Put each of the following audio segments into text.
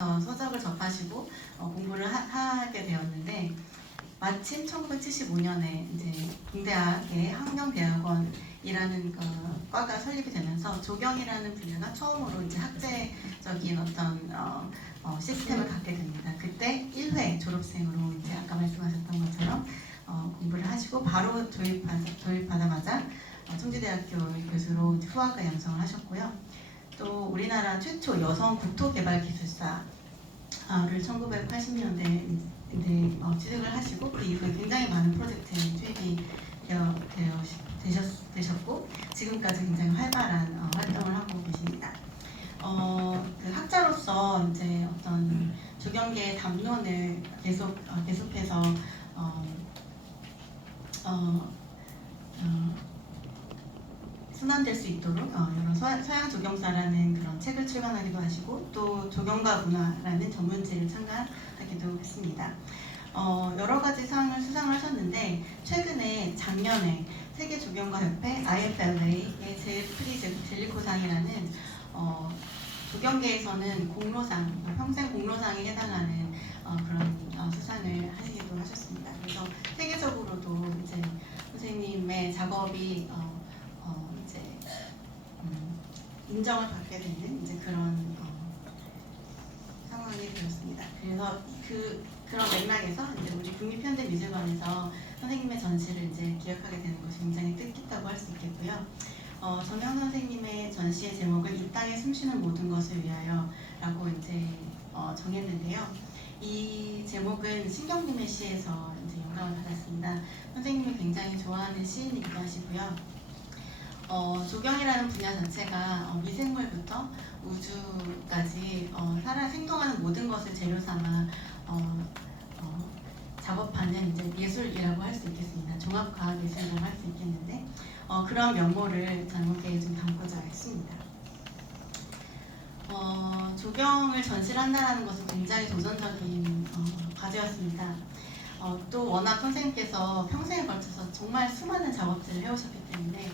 서적을 접하시고 공부를 하게 되었는데, 마침 1975년에 이제 동대학의 환경대학원이라는 과가 설립이 되면서 조경이라는 분야가 처음으로 이제 학제적인 어떤 시스템을 갖게 됩니다. 그때 1회 졸업생으로 이제 아까 말씀하셨던 것처럼 공부를 하시고 바로 도입받자마자 청주대학교 교수로 후학을 양성을 하셨고요. 또 우리나라 최초 여성 국토개발기술사를 1980년대에 취득을 하시고, 그 이후에 굉장히 많은 프로젝트에 투입이 되셨고 지금까지 굉장히 활발한 활동을 하고 계십니다. 그 학자로서 이제 어떤 조경계의 담론을 계속해서 순환될 수 있도록 여러 서양 조경사라는 그런 책을 출간하기도 하시고, 또 조경과 문화라는 전문지를 창간하기도 했습니다. 여러 가지 상을 수상을 하셨는데, 최근에 작년에 세계조경가협회 IFLA의 제프리 젤리코상이라는 조경계에서는 공로상, 평생 공로상에 해당하는 그런 수상을 하시기도 하셨습니다. 그래서 세계적으로도 이제 선생님의 작업이 이제 인정을 받게 되는 이제 그런 상황이 되었습니다. 그래서 그런 맥락에서 이제 우리 국립현대미술관에서 선생님의 전시를 이제 기억하게 되는 것이 굉장히 뜻깊다고 할 수 있겠고요. 정영 선생님의 전시의 제목을 이 땅에 숨쉬는 모든 것을 위하여라고 이제 정했는데요. 이 제목은 신경림의 시에서 이제 영감을 받았습니다. 선생님이 굉장히 좋아하는 시인이기도 하시고요. 조경이라는 분야 자체가 미생물부터 우주까지 생동하는 모든 것을 재료 삼아 작업하는 이제 예술이라고 할 수 있겠습니다. 종합과학예술이라고 할 수 있겠는데, 그런 면모를 작목에 좀 담고자 했습니다. 조경을 전시를 한다는 것은 굉장히 도전적인 과제였습니다. 또 워낙 선생님께서 평생에 걸쳐서 정말 수많은 작업들을 해오셨기 때문에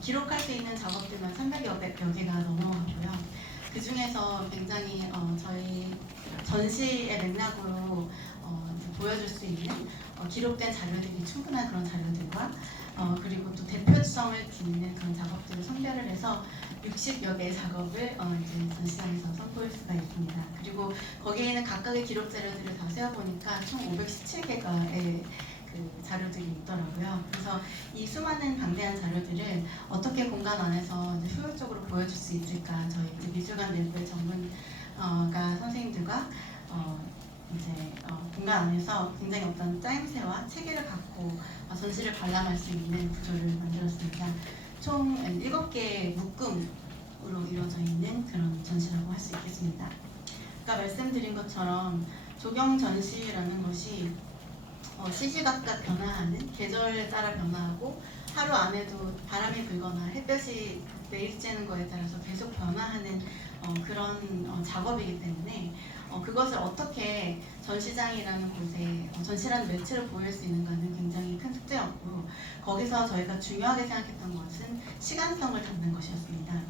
기록할 수 있는 작업들만 300여 개가 넘어가고요. 그 중에서 굉장히 저희 전시의 맥락으로 보여줄 수 있는 기록된 자료들이 충분한 그런 자료들과 그리고 또 대표성을 지니는 그런 작업들을 선별을 해서 60여 개의 작업을 이제 전시장에서 선보일 수가 있습니다. 그리고 거기에 있는 각각의 기록 자료들을 다 세어보니까 총 517개가의 그 자료들이 있더라고요. 그래서 이 수많은 방대한 자료들을 어떻게 공간 안에서 이제 효율적으로 보여줄 수 있을까, 저희 이제 미술관 내부의 전문가 선생님들과 이제 공간 안에서 굉장히 어떤 짜임새와 체계를 갖고 전시를 관람할 수 있는 구조를 만들었습니다. 총 7개의 묶음으로 이루어져 있는 그런 전시라고 할 수 있겠습니다. 아까 말씀드린 것처럼 조경 전시라는 것이 시시각각 변화하는, 계절에 따라 변화하고 하루 안에도 바람이 불거나 햇볕이 내일 쬐는 거에 따라서 계속 변화하는 그런 작업이기 때문에 그것을 어떻게 전시장이라는 곳에 전시라는 매체로 보일 수 있는가는 굉장히 큰 숙제였고, 거기서 저희가 중요하게 생각했던 것은 시간성을 담는 것이었습니다.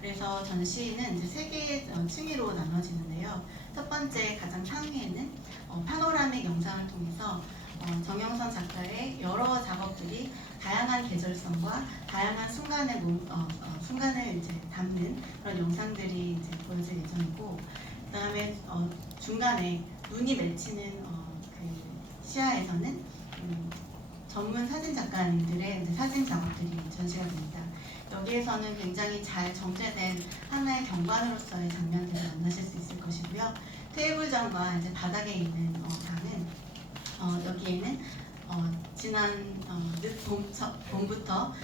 그래서 전시는 이제 3개의 층위로 나눠지는데요. 첫 번째 가장 상위에는 파노라믹 영상을 통해서 정영선 작가의 여러 작업들이 다양한 계절성과 다양한 순간을 이제 담는 그런 영상들이 이제 보여질 예정이고, 그다음에 중간에 눈이 맺히는 그 시야에서는 전문 사진 작가님들의 이제 사진 작업들이 전시가 됩니다. 여기에서는 굉장히 잘 정제된 하나의 경관으로서의 장면들을 만나실 수 있을 것이고요. 테이블장과 이제 바닥에 있는 방은 여기에는 지난 봄부터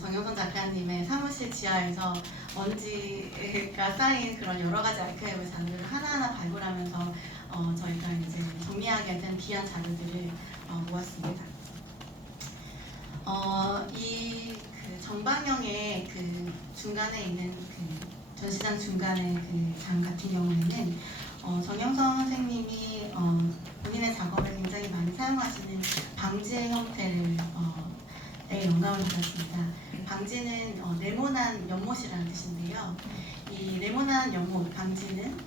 정영선 작가님의 사무실 지하에서 먼지가 쌓인 그런 여러 가지 아카이브 자료를 하나하나 발굴하면서 저희가 이제 정리하게 된 귀한 자료들을 모았습니다. 그 정방형의 그 중간에 있는 그 전시장 중간의 그 장 같은 경우에는 정영선 선생님이 본인의 작업을 굉장히 많이 사용하시는 방지의 형태를 영감을 받았습니다. 방지는 네모난 연못이라는 뜻인데요. 이 네모난 연못, 방지는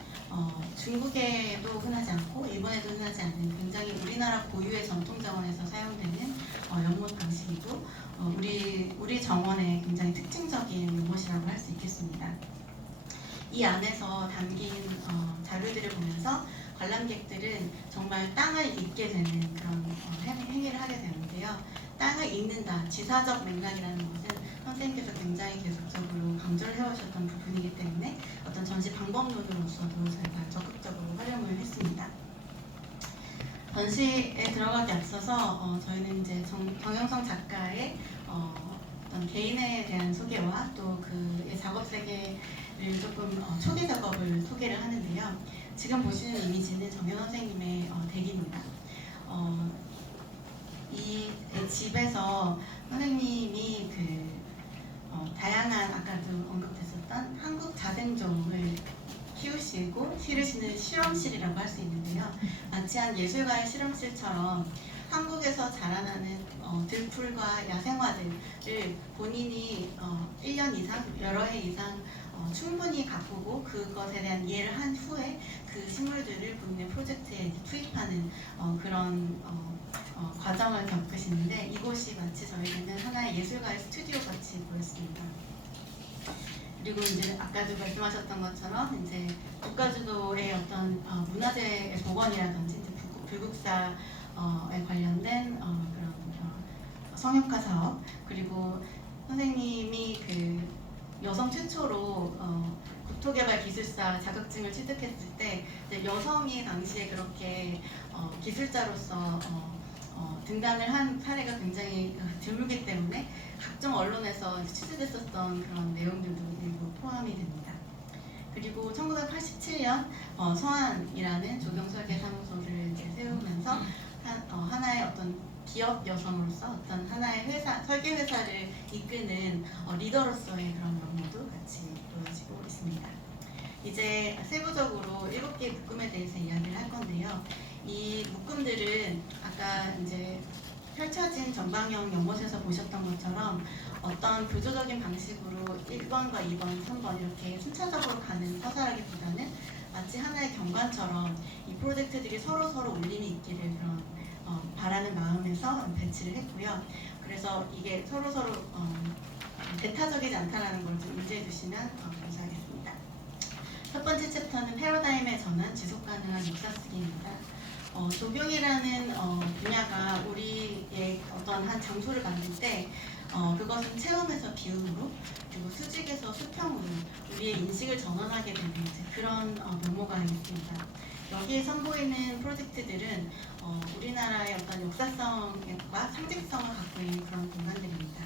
중국에도 흔하지 않고 일본에도 흔하지 않는 굉장히 우리나라 고유의 전통 정원에서 사용되는 연못 방식이고 우리 정원의 굉장히 특징적인 연못이라고 할 수 있겠습니다. 이 안에서 담긴 자료들을 보면서 관람객들은 정말 땅을 잇게 되는 그런 행위를 하게 되는데요. 땅을 잇는다, 지사적 맥락이라는 것은 선생님께서 굉장히 계속적으로 강조를 해오셨던 부분이기 때문에 어떤 전시 방법론으로서도 저희가 적극적으로 활용을 했습니다. 전시에 들어가기 앞서서 저희는 이제 정영성 작가의 어떤 개인에 대한 소개와 또 그의 작업 세계를 조금 초기 작업을 소개를 하는데요. 지금 보시는 이미지는 정현 선생님의 댁입니다. 이 집에서 선생님이 다양한 아까도 언급했었던 한국 자생종을 키우시고 기르시는 실험실이라고 할 수 있는데요. 마치 한 예술가의 실험실처럼 한국에서 자라나는 들풀과 야생화들을 본인이 1년 이상, 여러 해 이상 충분히 가꾸고 그것에 대한 이해를 한 후에 그 식물들을 본인의 프로젝트에 투입하는 그런 과정을 겪으시는데 이곳이 마치 저에게는 하나의 예술가의 스튜디오 같이 보였습니다. 그리고 이제 아까도 말씀하셨던 것처럼 이제 국가주도의 어떤 문화재의 복원이라든지 이제 불국사에 관련된 그런 성역화 사업 그리고 선생님이 여성 최초로 국토개발기술사 자격증을 취득했을 때 여성이 당시에 그렇게 기술자로서 등단을 한 사례가 굉장히 드물기 때문에 각종 언론에서 취재됐었던 그런 내용들도 일부 포함이 됩니다. 그리고 1987년 서한이라는 조경설계사무소를 이제 세우면서 하나의 어떤 기업 여성으로서 어떤 하나의 회사, 설계 회사를 이끄는 리더로서의 그런 면모도 같이 보여지고 있습니다. 이제 세부적으로 7개의 묶음에 대해서 이야기를 할 건데요. 이 묶음들은 아까 이제 펼쳐진 전방형 연못에서 보셨던 것처럼 어떤 구조적인 방식으로 1번과 2번, 3번 이렇게 순차적으로 가는 서사라기보다는 마치 하나의 경관처럼 이 프로젝트들이 서로 울림이 있기를 그런 바라는 마음에서 배치를 했고요. 그래서 이게 서로 배타적이지 않다는 걸 좀 인지해 주시면 감사하겠습니다. 첫 번째 챕터는 패러다임의 전환, 지속가능한 역사 쓰기입니다. 조경이라는 분야가 우리의 어떤 한 장소를 만들 때 그것은 체험에서 비움으로 그리고 수직에서 수평으로 우리의 인식을 전환하게 되는 그런 면모가 있습니다. 여기에 선보이는 프로젝트들은 우리나라의 어떤 역사성과 상징성을 갖고 있는 그런 공간들입니다.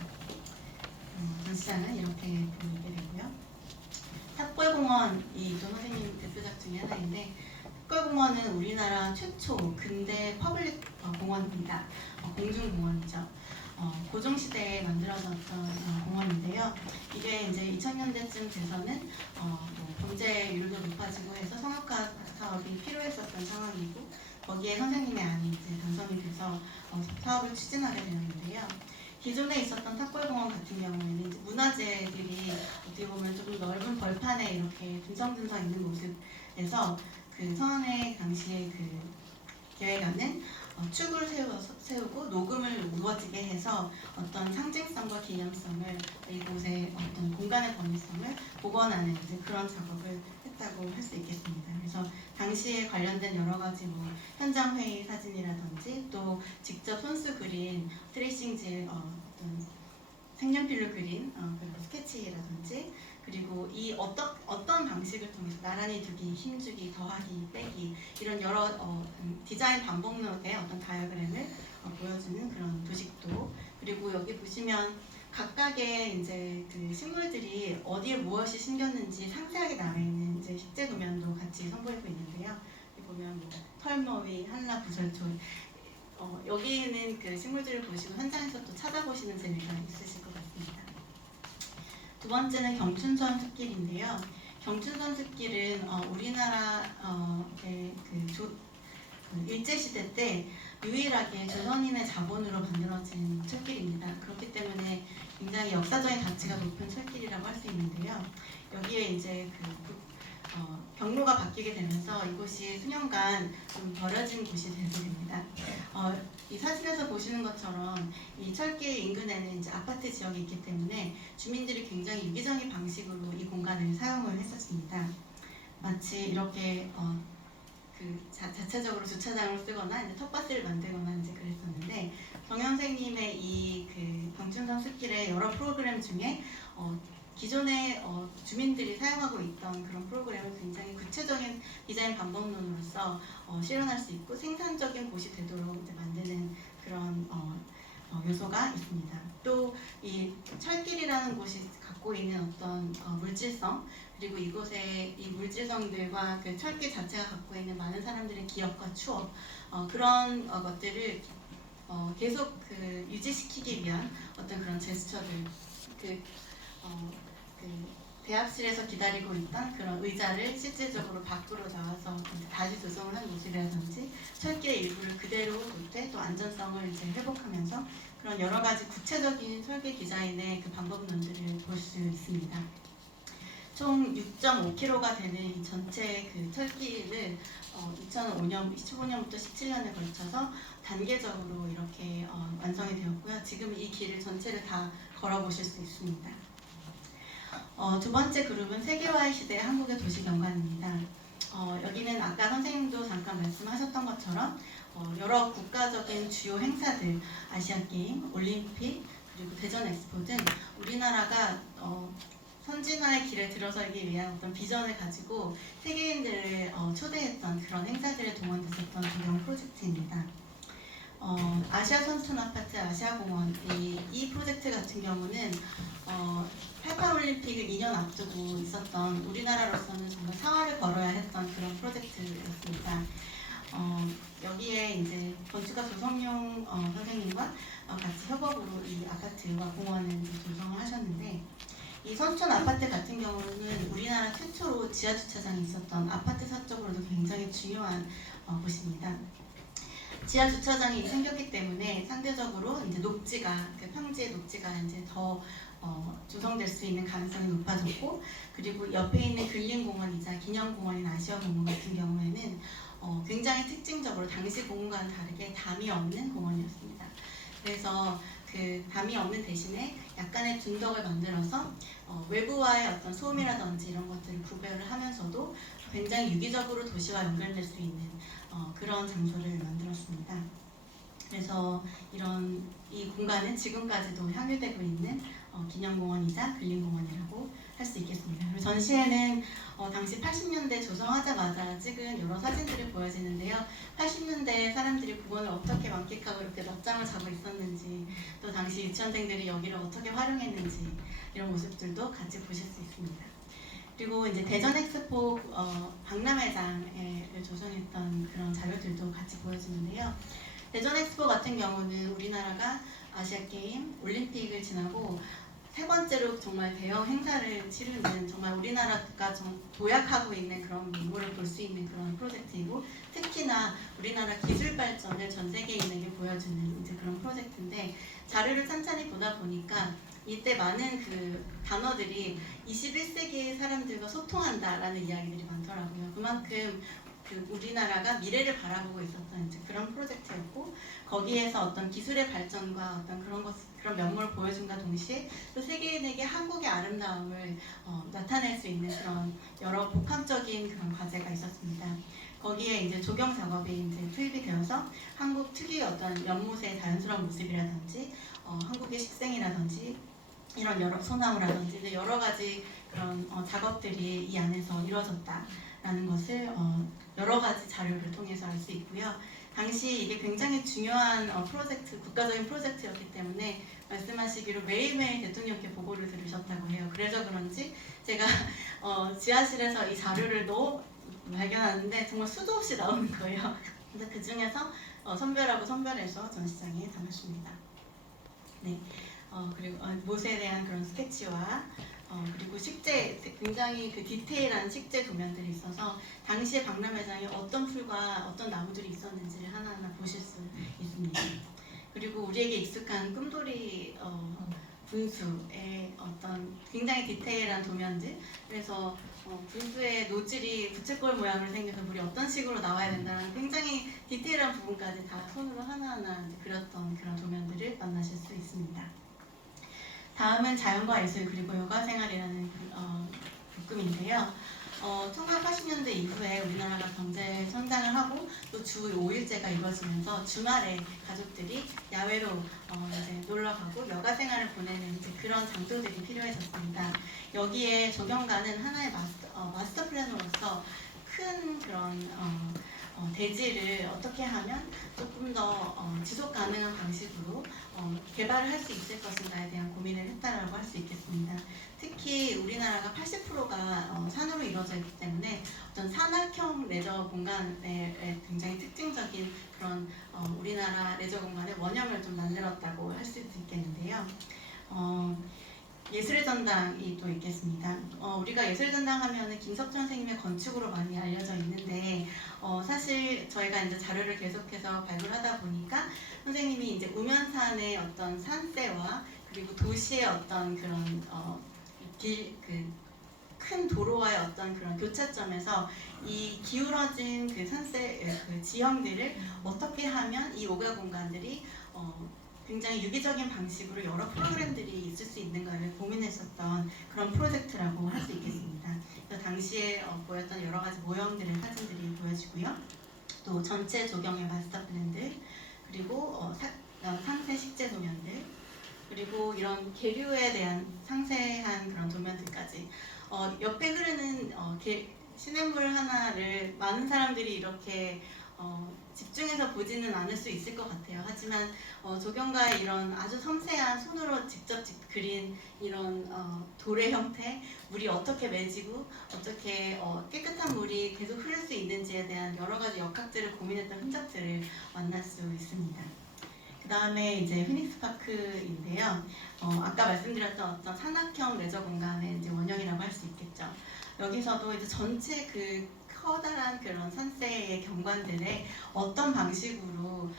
전시장은 이렇게 보이게 되고요. 탑골공원이 또 선생님 대표작 중에 하나인데 탑골공원은 우리나라 최초 근대 퍼블릭 공원입니다. 공중공원이죠. 고종시대에 만들어졌던 공원인데요. 이게 이제 2000년대쯤 돼서는 범죄율도 높아지고 해서 성역화 사업이 필요했었던 상황이고 거기에 선생님의 안이 이제 당선이 돼서 사업을 추진하게 되었는데요. 기존에 있었던 탑골공원 같은 경우에는 이제 문화재들이 어떻게 보면 조금 넓은 벌판에 이렇게 듬성듬성 있는 모습에서 그 서한의 당시에 그 계획안은 축을 세우고 녹음을 우거지게 해서 어떤 상징성과 기념성을 이곳의 어떤 공간의 권위성을 복원하는 이제 그런 작업을 했다고 할 수 있겠습니다. 그래서 당시에 관련된 여러 가지 현장 회의 사진이라든지 또 직접 손수 그린 트레이싱지의 어떤 색연필로 그린 그런 스케치라든지 그리고 이 어떤 방식을 통해서 나란히 두기, 힘주기, 더하기, 빼기 이런 여러 디자인 반복론의 어떤 다이어그램을 보여주는 그런 도식도 그리고 여기 보시면 각각의 이제 그 식물들이 어디에 무엇이 심겼는지 상세하게 남아있는 이제 식재 도면도 같이 선보이고 있는데요. 여기 보면 털머위, 한라, 부설초 여기는 그 식물들을 보시고 현장에서 또 찾아보시는 재미가 있으실 것 같습니다. 두 번째는 경춘선 숲길인데요. 경춘선 숲길은 우리나라의 일제시대 때 유일하게 조선인의 자본으로 만들어진 철길입니다. 그렇기 때문에 굉장히 역사적인 가치가 높은 철길이라고 할 수 있는데요. 여기에 이제 경로가 바뀌게 되면서 이곳이 수년간 좀 버려진 곳이 되게 됩니다. 이 사진에서 보시는 것처럼 이 철길 인근에는 이제 아파트 지역이 있기 때문에 주민들이 굉장히 유기적인 방식으로 이 공간을 사용을 했었습니다. 마치 이렇게 자체적으로 주차장을 쓰거나 이제 텃밭을 만들거나 이제 그랬었는데, 정현생님의 이 방춘선 숲길의 여러 프로그램 중에 기존의 주민들이 사용하고 있던 그런 프로그램을 굉장히 구체적인 디자인 방법론으로서 실현할 수 있고 생산적인 곳이 되도록 이제 만드는 그런 요소가 있습니다. 또 이 철길이라는 곳이 갖고 있는 어떤 물질성, 그리고 이곳의 이 물질성들과 그 철길 자체가 갖고 있는 많은 사람들의 기억과 추억, 그런 것들을 계속 유지시키기 위한 어떤 그런 제스처들, 대합실에서 기다리고 있던 그런 의자를 실질적으로 밖으로 나와서 다시 조성을 한 모습이라든지, 철길의 일부를 그대로 놓되 또 안전성을 이제 회복하면서 그런 여러 가지 구체적인 설계 디자인의 그 방법론들을 볼 수 있습니다. 총 6.5km가 되는 이 전체 그 철길을 2015년부터 17년에 걸쳐서 단계적으로 이렇게 완성이 되었고요. 지금 이 길을 전체를 다 걸어보실 수 있습니다. 두 번째 그룹은 세계화의 시대 한국의 도시경관입니다. 여기는 아까 선생님도 잠깐 말씀하셨던 것처럼 여러 국가적인 주요 행사들, 아시안게임, 올림픽, 그리고 대전 엑스포 등 우리나라가 선진화의 길에 들어서기 위한 어떤 비전을 가지고 세계인들을 초대했던 그런 행사들에 동원됐었던 조경 프로젝트입니다. 아시아 선수촌 아파트 아시아공원 이 프로젝트 같은 경우는 88올림픽을 2년 앞두고 있었던 우리나라로서는 정말 상하를 걸어야 했던 그런 프로젝트였습니다. 여기에 이제 건축가 조성용 선생님과 같이 협업으로 이 아파트와 공원을 조성을 하셨는데, 이 선촌 아파트 같은 경우는 우리나라 최초로 지하 주차장이 있었던 아파트 사적으로도 굉장히 중요한 곳입니다. 지하 주차장이 생겼기 때문에 상대적으로 이제 녹지가, 평지의 녹지가 이제 더 조성될 수 있는 가능성이 높아졌고, 그리고 옆에 있는 근린공원이자 기념공원인 아시아공원 같은 경우에는 굉장히 특징적으로 당시 공원과는 다르게 담이 없는 공원이었습니다. 그래서 그 담이 없는 대신에 약간의 둔덕을 만들어서 외부와의 어떤 소음이라든지 이런 것들을 구별을 하면서도 굉장히 유기적으로 도시와 연결될 수 있는 그런 장소를 만들었습니다. 그래서 이 공간은 지금까지도 향유되고 있는 기념공원이자 근린공원이라고 할 수 있겠습니다. 그리고 전시회는 당시 80년대 조성하자마자 찍은 여러 사진들이 보여지는데요. 80년대 사람들이 공원을 어떻게 만끽하고 이렇게 낮잠을 자고 있었는지, 또 당시 유치원생들이 여기를 어떻게 활용했는지, 이런 모습들도 같이 보실 수 있습니다. 그리고 이제 대전 엑스포 박람회장을 조성했던 그런 자료들도 같이 보여지는데요. 대전 엑스포 같은 경우는 우리나라가 아시아게임, 올림픽을 지나고 세 번째로 정말 대형 행사를 치르는, 정말 우리나라가 도약하고 있는 그런 면모를 볼 수 있는 그런 프로젝트이고, 특히나 우리나라 기술 발전을 전 세계인에게 보여주는 이제 그런 프로젝트인데, 자료를 찬찬히 보다 보니까 이때 많은 그 단어들이 21세기의 사람들과 소통한다라는 이야기들이 많더라고요. 그만큼 우리나라가 미래를 바라보고 있었던 이제 그런 프로젝트였고, 거기에서 어떤 기술의 발전과 어떤 그런 면모를 보여준과 동시에 또 세계인에게 한국의 아름다움을 나타낼 수 있는 그런 여러 복합적인 그런 과제가 있었습니다. 거기에 이제 조경 작업이 이제 투입이 되어서 한국 특유의 어떤 연못의 자연스러운 모습이라든지, 한국의 식생이라든지, 이런 여러 소나무라든지 여러 가지 그런 작업들이 이 안에서 이루어졌다라는 것을 여러 가지 자료를 통해서 알 수 있고요. 당시 이게 굉장히 중요한 프로젝트, 국가적인 프로젝트였기 때문에 말씀하시기로 매일매일 대통령께 보고를 들으셨다고 해요. 그래서 그런지 제가 지하실에서 이 자료를 발견하는데 정말 수도 없이 나오는 거예요. 근데 그 중에서 선별하고 선별해서 전시장에 담았습니다. 네. 그리고 못에 대한 그런 스케치와 그리고 식재, 굉장히 그 디테일한 식재 도면들이 있어서 당시에 박람회장에 어떤 풀과 어떤 나무들이 있었는지를 하나하나 보실 수 있습니다. 그리고 우리에게 익숙한 꿈돌이 분수의 어떤 굉장히 디테일한 도면들, 그래서 분수의 노즐이 부채꼴 모양으로 생겨서 물이 어떤 식으로 나와야 된다는 굉장히 디테일한 부분까지 다 손으로 하나하나 이제 그렸던 그런 도면들을 만나실 수 있습니다. 다음은 자연과 예술 그리고 여가생활이라는 묶음인데요. 1980년대 이후에 우리나라가 경제 성장을 하고 또 주 5일제가 이루어지면서 주말에 가족들이 야외로 이제 놀러 가고 여가 생활을 보내는 이제 그런 장소들이 필요해졌습니다. 여기에 조경관은 하나의 마스터 플래너로서 큰 그런 대지를 어떻게 하면 조금 더 지속 가능한 방식으로 개발을 할 수 있을 것인가에 대한 고민을 했다라고 할 수 있겠습니다. 특히 우리나라가 80%가 산으로 이루어져 있기 때문에 어떤 산악형 레저 공간에 굉장히 특징적인 그런 우리나라 레저 공간의 원형을 좀 만들었다고 할 수도 있겠는데요. 예술의 전당이 또 있겠습니다. 우리가 예술의 전당 하면은 김석천 선생님의 건축으로 많이 알려져 있는데, 사실 저희가 이제 자료를 계속해서 발굴하다 보니까 선생님이 이제 우면산의 어떤 산세와 그리고 도시의 어떤 그런 큰 도로와의 어떤 그런 교차점에서 이 기울어진 그 산세 그 지형들을 어떻게 하면 이 오가 공간들이 굉장히 유기적인 방식으로 여러 프로그램들이 있을 수 있는가를 고민했었던 그런 프로젝트라고 할 수 있겠습니다. 그래서 당시에 보였던 여러 가지 모형들의 사진들이 보여지고요. 또 전체 조경의 마스터 플랜들, 그리고 상세 식재 도면들, 그리고 이런 계류에 대한 상세한 그런 도면들까지 옆에 흐르는 시냇물 하나를 많은 사람들이 이렇게 집중해서 보지는 않을 수 있을 것 같아요. 하지만 조경가의 이런 아주 섬세한 손으로 직접 그린 이런 돌의 형태, 물이 어떻게 맺히고 어떻게 깨끗한 물이 계속 흐를 수 있는지에 대한 여러 가지 역학들을 고민했던 흔적들을 만날 수 있습니다. 그 다음에 이제 피닉스 파크인데요. 아까 말씀드렸던 어떤 산악형 레저 공간의 이제 원형이라고 할 수 있겠죠. 여기서도 이제 전체 그 커다란 그런 산세의 경관들에 어떤 방식으로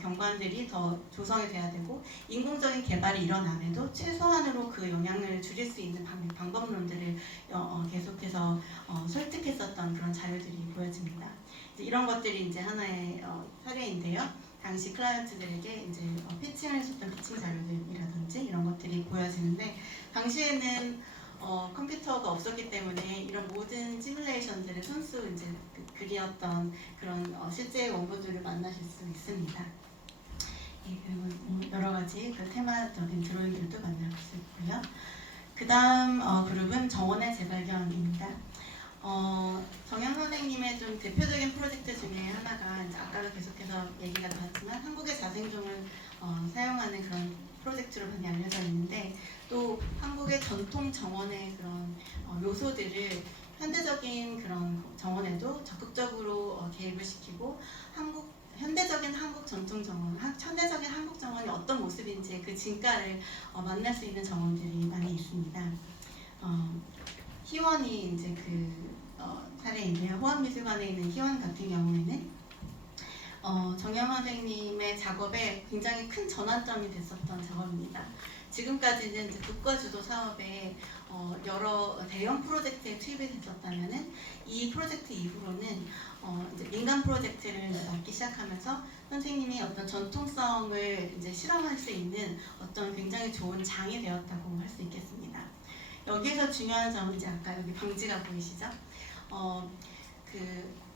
경관들이 더 조성이 돼야 되고 인공적인 개발이 일어남에도 최소한으로 그 영향을 줄일 수 있는 방법론들을 계속해서 설득했었던 그런 자료들이 보여집니다. 이제 이런 것들이 이제 하나의 사례인데요. 당시 클라이언트들에게 이제 피칭을 했었던 피칭 자료들이라든지 이런 것들이 보여지는데 당시에는 컴퓨터가 없었기 때문에 이런 모든 시뮬레이션들을 손수 이제 그리었던 그런 실제 원고들을 만나실 수 있습니다. 예, 그리고 여러 가지 그 테마적인 드로잉들도 만날 수 있고요. 그 다음 그룹은 정원의 재발견입니다. 정현 선생님의 좀 대표적인 프로젝트 중에 하나가 이제 아까도 계속해서 얘기가 나왔지만 한국의 자생종을 사용하는 그런 프로젝트로 많이 알려져 있는데 또 한국의 전통 정원의 그런 요소들을 현대적인 그런 정원에도 적극적으로 개입을 시키고 현대적인 한국 전통 정원, 현대적인 한국 정원이 어떤 모습인지 그 진가를 만날 수 있는 정원들이 많이 있습니다. 희원이 이제 사례인데요. 호암미술관에 있는 희원 같은 경우에는 정영 선생님의 작업에 굉장히 큰 전환점이 됐었던 작업입니다. 지금까지는 이제 국가 주도 사업에 여러 대형 프로젝트에 투입이 됐었다면은 이 프로젝트 이후로는 이제 민간 프로젝트를 이제 맡기 시작하면서 선생님이 어떤 전통성을 이제 실험할 수 있는 어떤 굉장히 좋은 장이 되었다고 할 수 있겠습니다. 여기에서 중요한 점은 이제 아까 여기 방지가 보이시죠?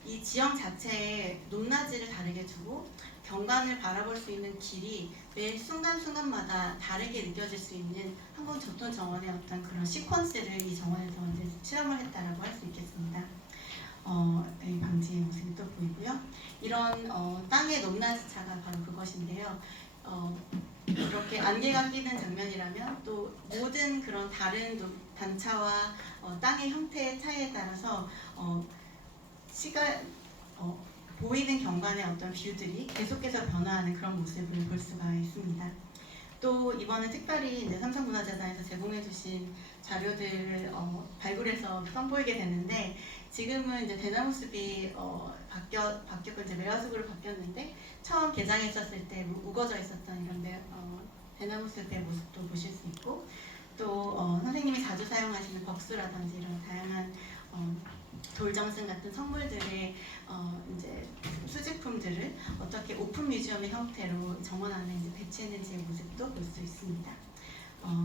이 지형 자체에 높낮이를 다르게 두고 경관을 바라볼 수 있는 길이 매 순간순간마다 다르게 느껴질 수 있는 한국 전통 정원의 어떤 그런 시퀀스를 이 정원에서 이제 실험을 했다라고 할 수 있겠습니다. 이 방지의 모습이 또 보이고요. 이런 땅의 높낮이 차가 바로 그것인데요. 이렇게 안개가 끼는 장면이라면 또 모든 그런 다른 단차와 땅의 형태의 차이에 따라서 보이는 경관의 어떤 뷰들이 계속해서 변화하는 그런 모습을 볼 수가 있습니다. 또 이번에 특별히 이제 삼성문화재단에서 제공해주신 자료들을 발굴해서 선보이게 됐는데 지금은 이제 대나무 숲이 바뀌었고 이제 매화숲으로 바뀌었는데 처음 개장했었을 때 우거져 있었던 이런 대나무 숲의 모습도 보실 수 있고 또 선생님이 자주 사용하시는 벅수라든지 이런 다양한 돌정승 같은 선물들의 이제 수집품들을 어떻게 오픈 뮤지엄의 형태로 정원 안에 이제 배치했는지의 모습도 볼 수 있습니다.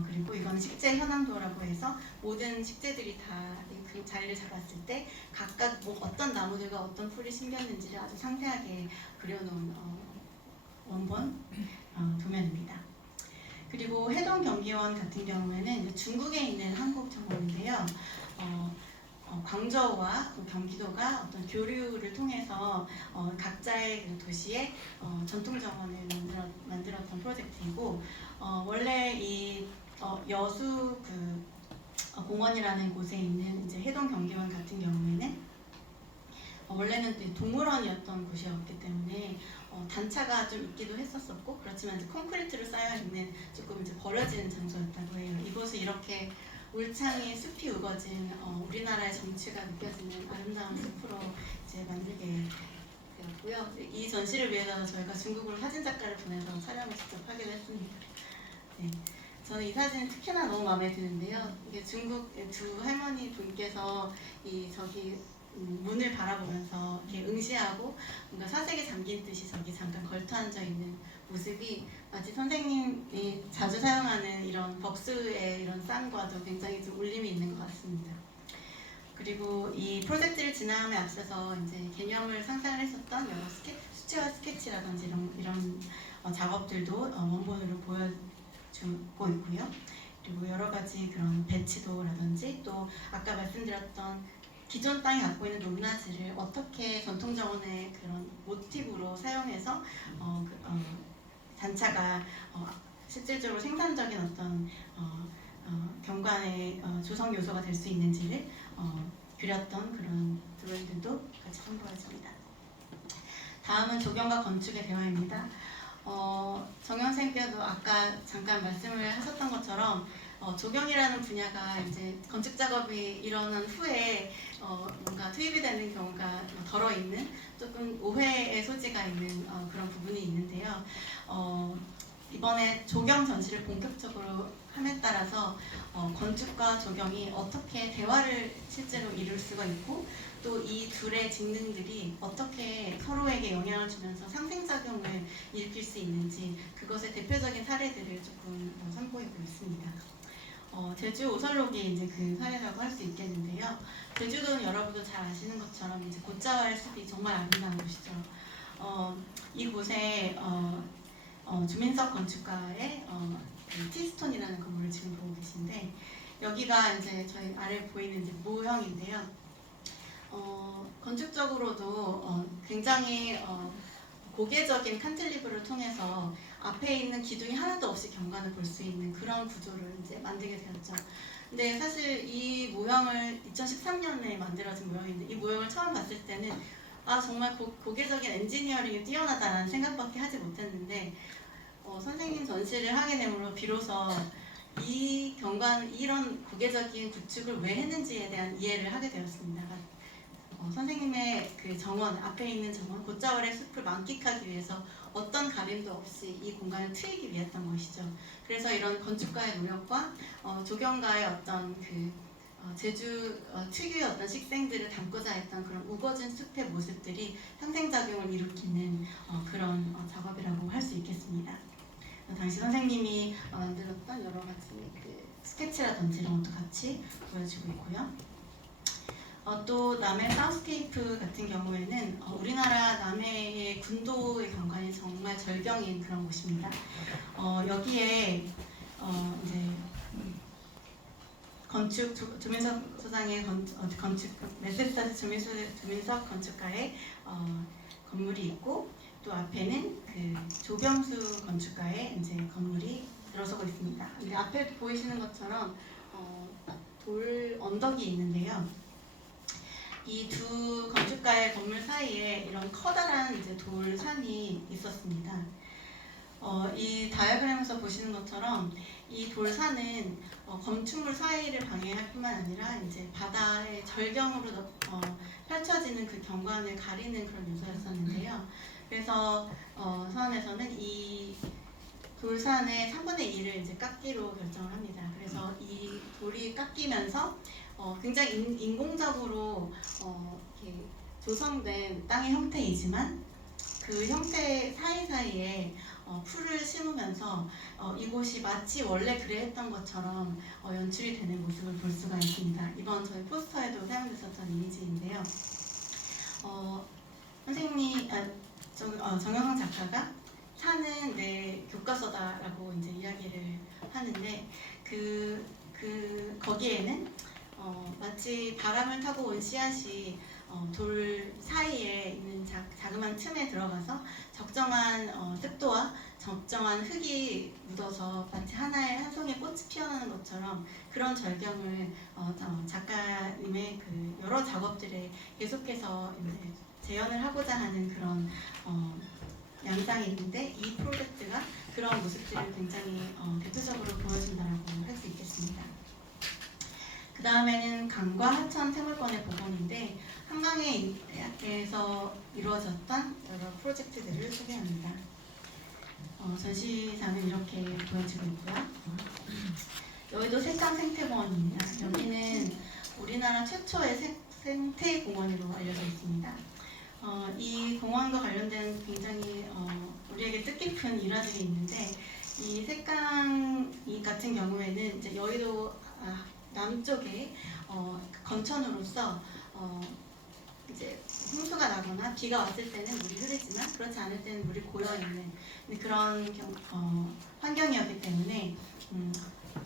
그리고 이건 식재 현황도라고 해서 모든 식재들이 다 그 자리를 잡았을 때 각각 뭐 어떤 나무들과 어떤 풀이 심겼는지를 아주 상세하게 그려놓은 원본 도면입니다. 그리고 해동 경기원 같은 경우에는 이제 중국에 있는 한국 정원인데요. 광저우와 경기도가 어떤 교류를 통해서 각자의 그 도시에 전통 정원을 만들었던 프로젝트이고 원래 이 여수 공원이라는 곳에 있는 이제 해동 경기원 같은 경우에는 원래는 동물원이었던 곳이었기 때문에 단차가 좀 있기도 했었었고 그렇지만 이제 콘크리트로 쌓여 있는 조금 이제 버려지는 장소였다고 해요. 이곳을 이렇게 울창이 숲이 우거진 우리나라의 정취가 느껴지는 아름다운 숲으로 이제 만들게 되었고요. 이 전시를 위해서 저희가 중국으로 사진 작가를 보내서 촬영을 직접 하기도 했습니다. 네. 저는 이 사진 특히나 너무 마음에 드는데요. 이게 중국 두 할머니 분께서 저기 문을 바라보면서 이렇게 응시하고 뭔가 사색에 잠긴 듯이 저기 잠깐 걸터 앉아 있는 모습이 마치 선생님이 자주 사용하는 이런 벅스의 이런 쌍과도 굉장히 좀 울림이 있는 것 같습니다. 그리고 이 프로젝트를 진행함에 앞서서 이제 개념을 상상을 했었던 여러 수채화 스케치라든지 이런 작업들도 원본으로 보여주고 있고요. 그리고 여러 가지 그런 배치도라든지 또 아까 말씀드렸던 기존 땅이 갖고 있는 높낮이를 어떻게 전통정원의 그런 모티브로 사용해서 단차가 실질적으로 생산적인 어떤 경관의 조성 요소가 될 수 있는지를 그렸던 그런 드로잉들도 같이 참고했습니다. 다음은 조경과 건축의 대화입니다. 정현생께도 아까 잠깐 말씀을 하셨던 것처럼 조경이라는 분야가 이제 건축 작업이 일어난 후에 뭔가 투입이 되는 경우가 덜어 있는 조금 오해의 소지가 있는 그런 부분이 있는데요. 이번에 조경 전시를 본격적으로 함에 따라서 건축과 조경이 어떻게 대화를 실제로 이룰 수가 있고 또 이 둘의 직능들이 어떻게 서로에게 영향을 주면서 상생작용을 일으킬 수 있는지 그것의 대표적인 사례들을 조금 선보이고 있습니다. 제주 오설록이 이제 그 사례라고 할 수 있겠는데요. 제주도는 여러분도 잘 아시는 것처럼 이제 곶자왈 숲이 정말 아름다운 곳이죠. 이곳에 주민석 건축가의 티스톤이라는 건물을 지금 보고 계신데 여기가 이제 저희 아래 보이는 이제 모형인데요. 건축적으로도 굉장히 고개적인 칸틸리브를 통해서 앞에 있는 기둥이 하나도 없이 경관을 볼 수 있는 그런 구조를 이제 만들게 되었죠. 근데 사실 이 모형을 2013년에 만들어진 모형인데 이 모형을 처음 봤을 때는 정말 고개적인 엔지니어링이 뛰어나다라는 생각밖에 하지 못했는데 선생님 전시를 하게 됨으로 비로소 이 경관 이런 고개적인 구축을 왜 했는지에 대한 이해를 하게 되었습니다. 선생님의 그 정원 앞에 있는 정원 곶자왈의 숲을 만끽하기 위해서 어떤 가림도 없이 이 공간을 트이기 위했던 것이죠. 그래서 이런 건축가의 노력과 조경가의 어떤 제주 특유의 어떤 식생들을 담고자 했던 그런 우거진 숲의 모습들이 상생작용을 일으키는 그런 작업이라고 할 수 있겠습니다. 당시 선생님이 만들었던 여러 가지 스케치라든지 이런 것도 같이 보여지고 있고요. 또 남해 사우스케이프 같은 경우에는 우리나라 남해의 군도의 경관이 정말 절경인 그런 곳입니다. 여기에 이제 건축 조민석 소장의 건축 메세스타스 조민석 건축가의 건물이 있고 또 앞에는 그 조병수 건축가의 이제 건물이 들어서고 있습니다. 근데 앞에 보이시는 것처럼 돌 언덕이 있는데요. 이 두 건축가의 건물 사이에 이런 커다란 이제 돌산이 있었습니다. 이 다이어그램에서 보시는 것처럼 이 돌산은 건축물 사이를 방해할 뿐만 아니라 이제 바다의 절경으로 펼쳐지는 그 경관을 가리는 그런 요소였었는데요. 그래서 서원에서는 이 돌산의 3분의 2를 이제 깎기로 결정을 합니다. 그래서 이 돌이 깎이면서 굉장히 인공적으로 이렇게 조성된 땅의 형태이지만 그 형태 사이사이에 풀을 심으면서 이곳이 마치 원래 그래 했던 것처럼 연출이 되는 모습을 볼 수가 있습니다. 이번 저희 포스터에도 사용됐었던 이미지인데요. 선생님, 정영상 작가가 산은 내 교과서다라고 이제 이야기를 하는데 거기에는 마치 바람을 타고 온 씨앗이 돌 사이에 있는 자그마한 틈에 들어가서 적정한 습도와 적정한 흙이 묻어서 마치 하나의 한 송이 꽃이 피어나는 것처럼 그런 절경을 작가님의 그 여러 작업들에 계속해서 이제 재현을 하고자 하는 그런 양상이 있는데 이 프로젝트가 그런 모습들을 굉장히 대표적으로 보여준다고 할 수 있겠습니다. 그 다음에는 강과 하천 생물권의 복원인데 한강에서 이루어졌던 여러 프로젝트들을 소개합니다. 전시상은 이렇게 보여지고 있고요. 여기도 색강 생태공원입니다. 여기는 우리나라 최초의 생태공원으로 알려져 있습니다. 이 공원과 관련된 굉장히 우리에게 뜻깊은 일화들이 있는데 이 색강 같은 경우에는 이제 여의도 남쪽에 건천으로서 이제 홍수가 나거나 비가 왔을 때는 물이 흐르지만 그렇지 않을 때는 물이 고여있는 그런 환경이었기 때문에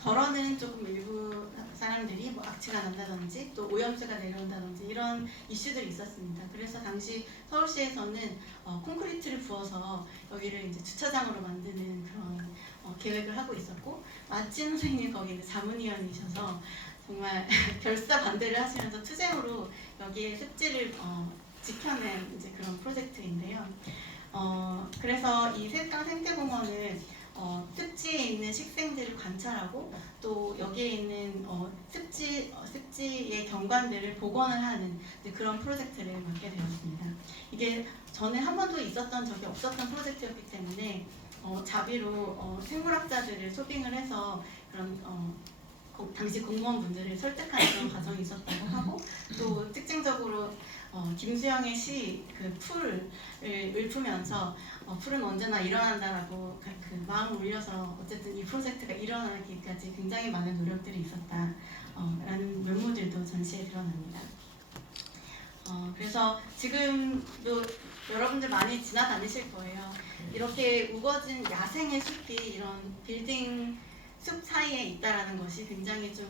덜어는 조금 일부 사람들이 뭐 악취가 난다든지 또 오염수가 내려온다든지 이런 이슈들이 있었습니다. 그래서 당시 서울시에서는 콘크리트를 부어서 여기를 이제 주차장으로 만드는 그런 계획을 하고 있었고 마침 선생님이 거기 자문위원이셔서 정말 결사 반대를 하시면서 투쟁으로 여기에 습지를 지켜낸 이제 그런 프로젝트인데요. 그래서 이 색강 생태공원을 습지에 있는 식생들을 관찰하고 또 여기에 있는 습지의 경관들을 복원을 하는 그런 프로젝트를 맡게 되었습니다. 이게 전에 한 번도 있었던 적이 없었던 프로젝트였기 때문에 자비로 생물학자들을 소빙을 해서 그런 당시 공무원분들을 설득하는 그런 과정이 있었다고 하고 또 특징적으로 김수영의 시 그 풀을 읊으면서 풀은 언제나 일어난다라고 그 마음을 울려서 어쨌든 이 프로젝트가 일어나기까지 굉장히 많은 노력들이 있었다라는 면모들도 전시에 드러납니다. 그래서 지금도 여러분들 많이 지나다니실 거예요. 이렇게 우거진 야생의 숲이 이런 빌딩 숲 사이에 있다라는 것이 굉장히 좀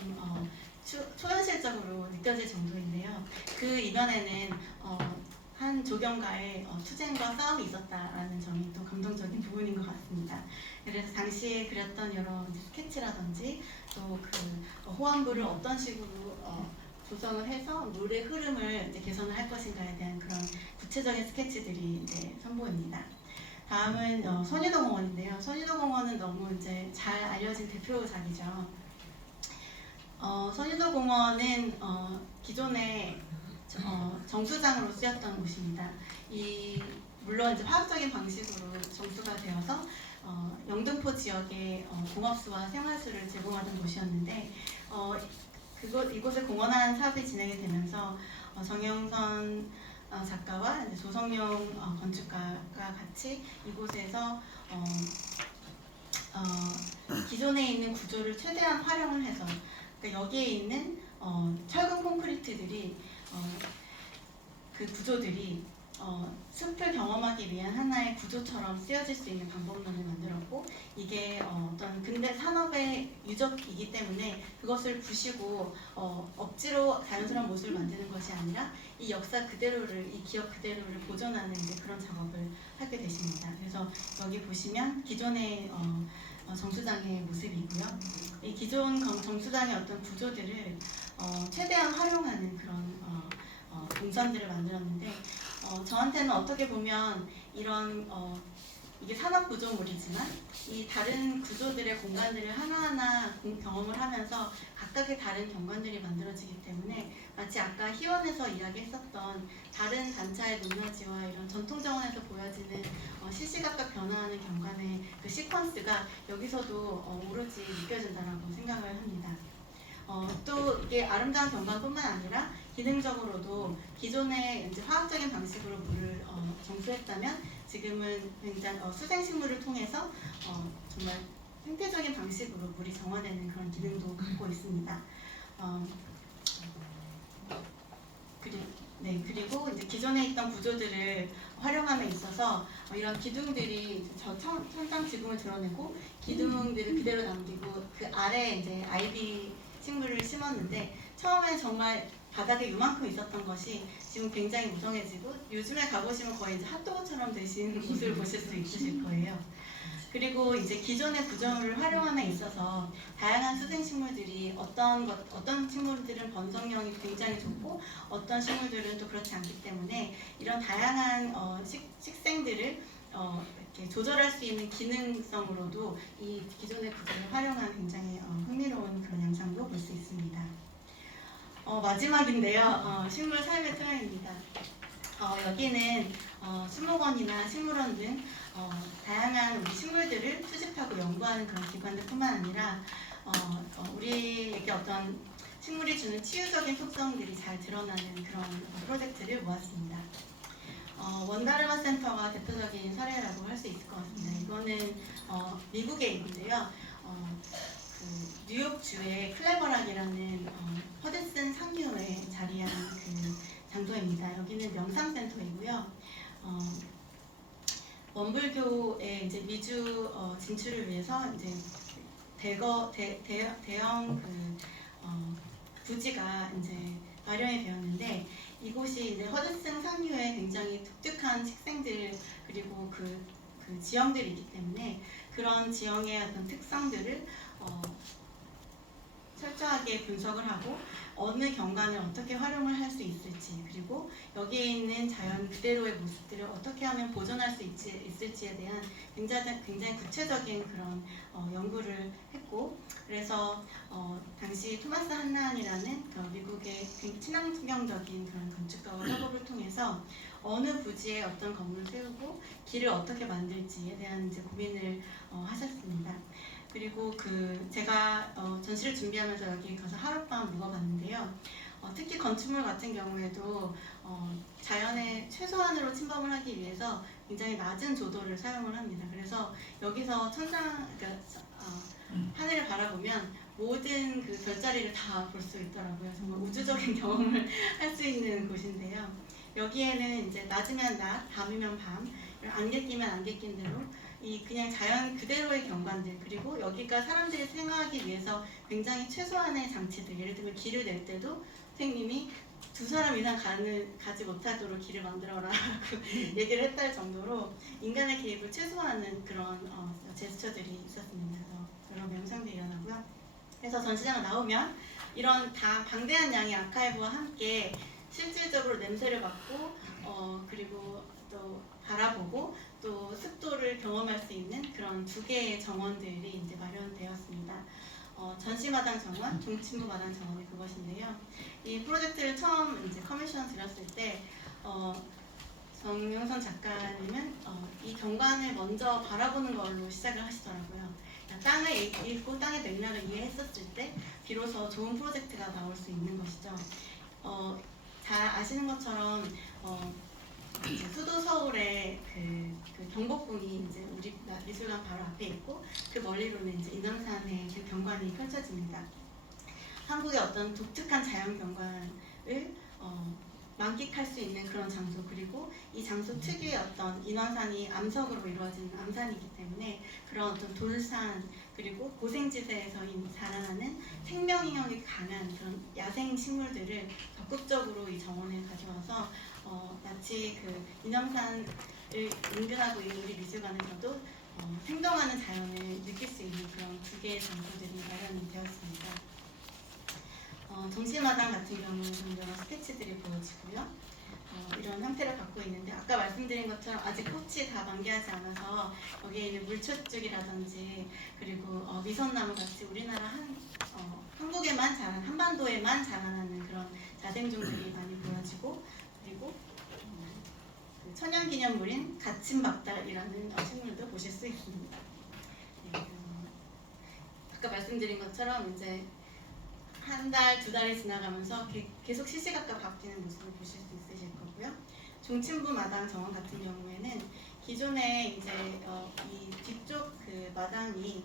초현실적으로 느껴질 정도인데요. 그 이면에는 한 조경가의 투쟁과 싸움이 있었다라는 점이 또 감동적인 부분인 것 같습니다. 그래서 당시에 그렸던 여러 스케치라든지 또 그 호환부를 어떤 식으로 조성을 해서 물의 흐름을 이제 개선을 할 것인가에 대한 그런 구체적인 스케치들이 이제 선보입니다. 다음은 선유도공원인데요. 선유도공원은 너무 이제 잘 알려진 대표작이죠. 선유도공원은 기존에 정수장으로 쓰였던 곳입니다. 물론 이제 화학적인 방식으로 정수가 되어서 영등포 지역에 공업수와 생활수를 제공하던 곳이었는데 이곳을 공원화하는 사업이 진행이 되면서 정영선 작가와 이제 조성용 건축가가 같이 이곳에서 기존에 있는 구조를 최대한 활용을 해서 그러니까 여기에 있는 철근 콘크리트들이 그 구조들이 숲을 경험하기 위한 하나의 구조처럼 쓰여질 수 있는 방법론을 만들었고 이게 어떤 근대 산업의 유적이기 때문에 그것을 부시고 억지로 자연스러운 모습을 만드는 것이 아니라 이 역사 그대로를 이 기억 그대로를 보존하는 이제 그런 작업을 하게 되십니다. 그래서 여기 보시면 기존의 정수장의 모습이고요. 이 기존 정수장의 어떤 구조들을 최대한 활용하는 그런 동선들을 만들었는데 저한테는 어떻게 보면 이런 이게 산업 구조물이지만 이 다른 구조들의 공간들을 하나하나 경험을 하면서 각각의 다른 경관들이 만들어지기 때문에 마치 아까 희원에서 이야기했었던 다른 단차의 높낮이와 이런 전통 정원에서 보여지는 시시각각 변화하는 경관의 그 시퀀스가 여기서도 오로지 느껴진다고 생각을 합니다. 또 이게 아름다운 경관뿐만 아니라 기능적으로도 기존의 이제 화학적인 방식으로 물을 정수했다면 지금은 굉장히 수생식물을 통해서 정말 생태적인 방식으로 물이 정화되는 그런 기능도 갖고 있습니다. 그리고 이제 기존에 있던 구조들을 활용함에 있어서 이런 기둥들이 천장 지붕을 드러내고 기둥들을 그대로 남기고 그 아래에 이제 아이비 식물을 심었는데 처음에 정말 바닥에 요만큼 있었던 것이 지금 굉장히 무성해지고 요즘에 가보시면 거의 이제 핫도그처럼 되신 곳을 보실 수 있으실 거예요. 그리고 이제 기존의 구조물을 활용함에 있어서 다양한 수생식물들이 어떤 식물들은 번성력이 굉장히 좋고 어떤 식물들은 또 그렇지 않기 때문에 이런 다양한 식생들을 이렇게 조절할 수 있는 기능성으로도 이 기존의 구조를 활용한 굉장히 흥미로운 그런 양상도 볼 수 있습니다. 마지막인데요. 식물 삶의 토양입니다. 여기는 수목원이나 식물원 등 다양한 우리 식물들을 수집하고 연구하는 그런 기관들뿐만 아니라 우리에게 어떤 식물이 주는 치유적인 속성들이 잘 드러나는 그런 프로젝트를 모았습니다. 원다르마 센터가 대표적인 사례라고 할 수 있을 것 같습니다. 이거는 미국의 일인데요. 그 뉴욕주의 클레버락이라는 허드슨 상류에 자리한 그 장소입니다. 여기는 명상센터이고요. 원불교의 이제 미주 진출을 위해서 이제 대형 부지가 이제 마련이 되었는데 이곳이 이제 허드슨 상류에 굉장히 독특한 식생들 그리고 그 지형들이 있기 때문에 그런 지형의 어떤 특성들을 철저하게 분석을 하고 어느 경관을 어떻게 활용을 할 수 있을지 그리고 여기에 있는 자연 그대로의 모습들을 어떻게 하면 보존할 수 있을지에 대한 굉장히 구체적인 그런 연구를 했고 그래서 당시 토마스 한나한이라는 미국의 친환경적인 그런 건축가와 협업을 통해서 어느 부지에 어떤 건물을 세우고 길을 어떻게 만들지에 대한 이제 고민을 하셨습니다. 그리고 제가 전시를 준비하면서 여기 가서 하룻밤 묵어봤는데요. 특히 건축물 같은 경우에도 자연의 최소한으로 침범을 하기 위해서 굉장히 낮은 조도를 사용을 합니다. 그래서 여기서 하늘을 바라보면 모든 그 별자리를 다 볼 수 있더라고요. 정말 우주적인 경험을 할 수 있는 곳인데요. 여기에는 이제 낮이면 낮, 밤이면 밤, 안개 끼면 안개 낀 대로 그냥 자연 그대로의 경관들 그리고 여기가 사람들이 생활하기 위해서 굉장히 최소한의 장치들 예를 들면 길을 낼 때도 선생님이 2사람 이상 가지 못하도록 길을 만들어라 라고 얘기를 했다는 정도로 인간의 개입을 최소화하는 그런 제스처들이 있었습니다. 그런 명상도 일어나고요. 그래서 전시장을 나오면 이런 다 방대한 양의 아카이브와 함께 실질적으로 냄새를 맡고 그리고 또 바라보고 또 습도를 경험할 수 있는 그런 2개의 정원들이 이제 마련되었습니다. 전시마당 정원, 종친부마당 정원이 그것인데요. 이 프로젝트를 처음 이제 커미션 드렸을 때 정명선 작가님은 이 경관을 먼저 바라보는 걸로 시작을 하시더라고요. 땅을 읽고 땅의 맥락을 이해했었을 때 비로소 좋은 프로젝트가 나올 수 있는 것이죠. 잘 아시는 것처럼 이제 수도 서울의 그 경복궁이 이제 우리 미술관 바로 앞에 있고 그 멀리로는 이제 인왕산의 그 경관이 펼쳐집니다. 한국의 어떤 독특한 자연 경관을 만끽할 수 있는 그런 장소 그리고 이 장소 특유의 어떤 인왕산이 암석으로 이루어진 암산이기 때문에 그런 어떤 돌산 그리고 고생지대에서 자라나는 생명력이 강한 그런 야생 식물들을 적극적으로 이 정원에 가져와서 마치 그 인왕산을 인근하고 있는 우리 미술관에서도 생동하는 자연을 느낄 수 있는 그런 2개의 장소들이 마련이 되었습니다. 정시마당 같은 경우는 여러 스케치들이 보여지고요. 이런 형태를 갖고 있는데 아까 말씀드린 것처럼 아직 꽃이 다 만개하지 않아서 여기에 있는 물초죽이라든지 그리고 미선나무 같이 우리나라 한국에만 자란 한반도에만 자라나는 그런 자생종들이 많이 보여지고 그리고 그 천연기념물인 가침박달이라는 식물도 보실 수 있습니다. 네, 아까 말씀드린 것처럼 이제 한 달, 두 달이 지나가면서 계속 시시각각 바뀌는 모습을 보실 수 있으실 거고요. 중층부 마당 정원 같은 경우에는 기존에 이제 이 뒤쪽 그 마당이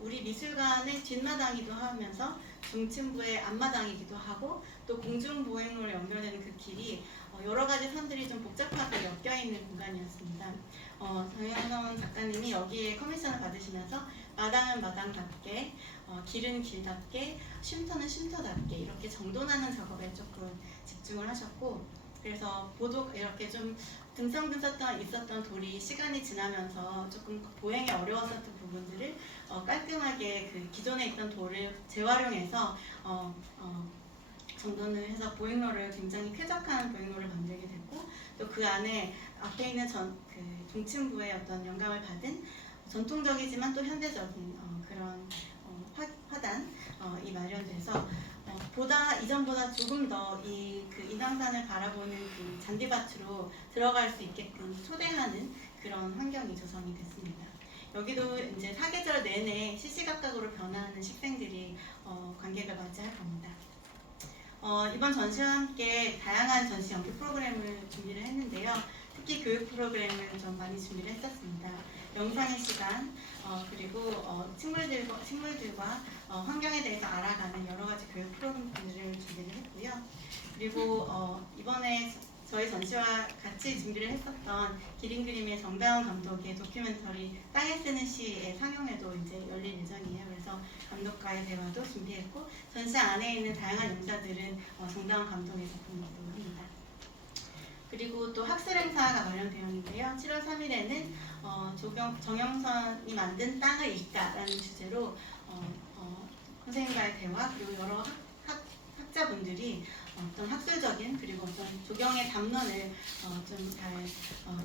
우리 미술관의 뒷마당이기도 하면서 중층부의 앞마당이기도 하고 또 공중보행로로 연결되는 그 길이 여러 가지 선들이 좀 복잡하게 엮여 있는 공간이었습니다. 정영선 작가님이 여기에 커미션을 받으시면서 마당은 마당답게, 길은 길답게, 쉼터는 쉼터답게 이렇게 정돈하는 작업에 조금 집중을 하셨고, 그래서 이렇게 좀 듬성듬성 있었던 돌이 시간이 지나면서 조금 보행이 어려웠었던 부분들을 깔끔하게 그 기존에 있던 돌을 재활용해서 정돈을 해서 보행로를 굉장히 쾌적한 보행로를 만들게 됐고, 또 그 안에 앞에 있는 그 중층부의 어떤 영감을 받은 전통적이지만 또 현대적인 그런 화단이 마련돼서 이전보다 조금 더 그 인왕산을 바라보는 그 잔디밭으로 들어갈 수 있게끔 초대하는 그런 환경이 조성이 됐습니다. 여기도 이제 사계절 내내 시시각각으로 변화하는 식생들이 관객을 맞이할 겁니다. 이번 전시와 함께 다양한 전시 연기 프로그램을 준비를 했는데요. 특히 교육 프로그램을 좀 많이 준비를 했었습니다. 명상의 시간, 그리고 식물들과 환경에 대해서 알아가는 여러 가지 교육 프로그램들을 준비를 했고요. 그리고 이번에 저희 전시와 같이 준비를 했었던 기린 그림의 정다운 감독의 다큐멘터리 땅에 쓰는 시의 상영회도 이제 열릴 예정이에요. 그래서 감독과의 대화도 준비했고, 전시 안에 있는 다양한 영상들은 정다운 감독의 작품이기도 합니다. 그리고 또 학술 행사가 마련되어 있는데요. 7월 3일에는 정영선이 만든 땅을 읽다라는 주제로 선생님과의 대화, 그리고 여러 학자분들이 어떤 학술적인 그리고 어떤 조경의 담론을 좀 잘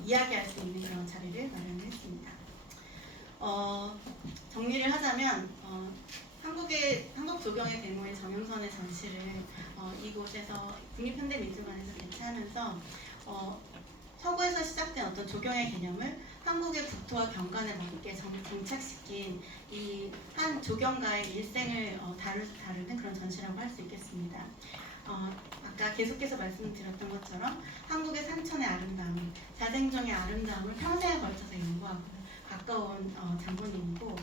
이야기할 수 있는 그런 자리를 마련했습니다. 정리를 하자면 한국 조경의 대모인 정영선의 전시를 이곳에서 국립현대미술관에서 개최하면서 서구에서 시작된 어떤 조경의 개념을 한국의 국토와 경관에 맞게 정착시킨 이 한 조경가의 일생을 다루는 그런 전시라고 할 수 있겠습니다. 아까 계속해서 말씀드렸던 것처럼 한국의 산천의 아름다움, 자생정의 아름다움을 평생에 걸쳐서 연구하고 가까운 장본인이고,